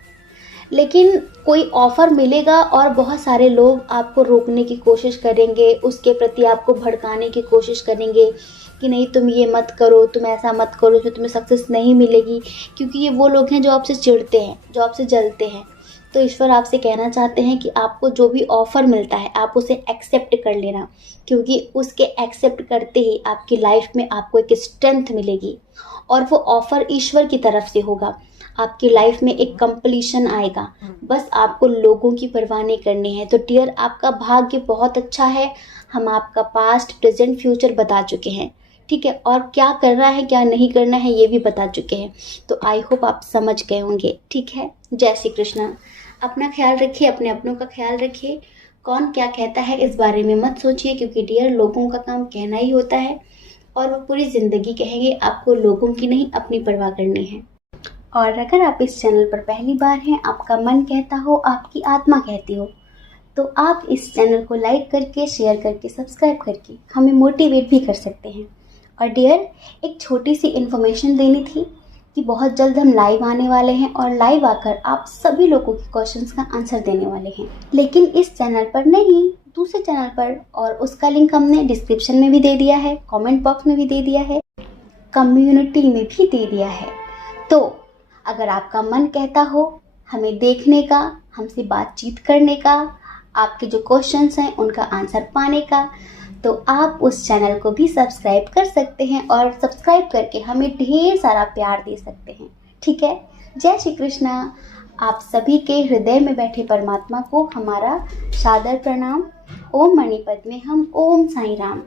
लेकिन कोई ऑफ़र मिलेगा और बहुत सारे लोग आपको रोकने की कोशिश करेंगे, उसके प्रति आपको भड़काने की कोशिश करेंगे कि नहीं तुम ये मत करो, तुम ऐसा मत करो, जो तुम्हें सक्सेस नहीं मिलेगी, क्योंकि ये वो लोग हैं जो आपसे चिढ़ते हैं, जो आपसे जलते हैं। तो ईश्वर आपसे कहना चाहते हैं कि आपको जो भी ऑफ़र मिलता है आप उसे एक्सेप्ट कर लेना, क्योंकि उसके एक्सेप्ट करते ही आपकी लाइफ में आपको एक स्ट्रेंथ मिलेगी और वो ऑफ़र ईश्वर की तरफ से होगा। आपकी लाइफ में एक कंप्लीशन आएगा। बस आपको लोगों की परवाह नहीं करनी है। तो डियर, आपका भाग्य बहुत अच्छा है। हम आपका पास्ट, प्रेजेंट, फ्यूचर बता चुके हैं, ठीक है, और क्या करना है क्या नहीं करना है ये भी बता चुके हैं। तो आई होप आप समझ गए होंगे, ठीक है। जय श्री कृष्णा। अपना ख्याल रखिए, अपने अपनों का ख्याल रखिए। कौन क्या कहता है इस बारे में मत सोचिए, क्योंकि डियर लोगों का काम कहना ही होता है और वो पूरी ज़िंदगी कहेंगे। आपको लोगों की नहीं, अपनी परवाह करनी है। और अगर आप इस चैनल पर पहली बार हैं, आपका मन कहता हो, आपकी आत्मा कहती हो, तो आप इस चैनल को लाइक करके, शेयर करके, सब्सक्राइब करके हमें मोटिवेट भी कर सकते हैं। और डियर, एक छोटी सी इन्फॉर्मेशन देनी थी कि बहुत जल्द हम लाइव आने वाले हैं और लाइव आकर आप सभी लोगों के क्वेश्चंस का आंसर देने वाले हैं, लेकिन इस चैनल पर नहीं, दूसरे चैनल पर। और उसका लिंक हमने डिस्क्रिप्शन में भी दे दिया है, कमेंट बॉक्स में भी दे दिया है, कम्युनिटी में भी दे दिया है। तो अगर आपका मन कहता हो हमें देखने का, हमसे बातचीत करने का, आपके जो क्वेश्चंस हैं उनका आंसर पाने का, तो आप उस चैनल को भी सब्सक्राइब कर सकते हैं और सब्सक्राइब करके हमें ढेर सारा प्यार दे सकते हैं, ठीक है। जय श्री कृष्णा। आप सभी के हृदय में बैठे परमात्मा को हमारा सादर प्रणाम। ओम मणिपद में हम ओम साईं राम।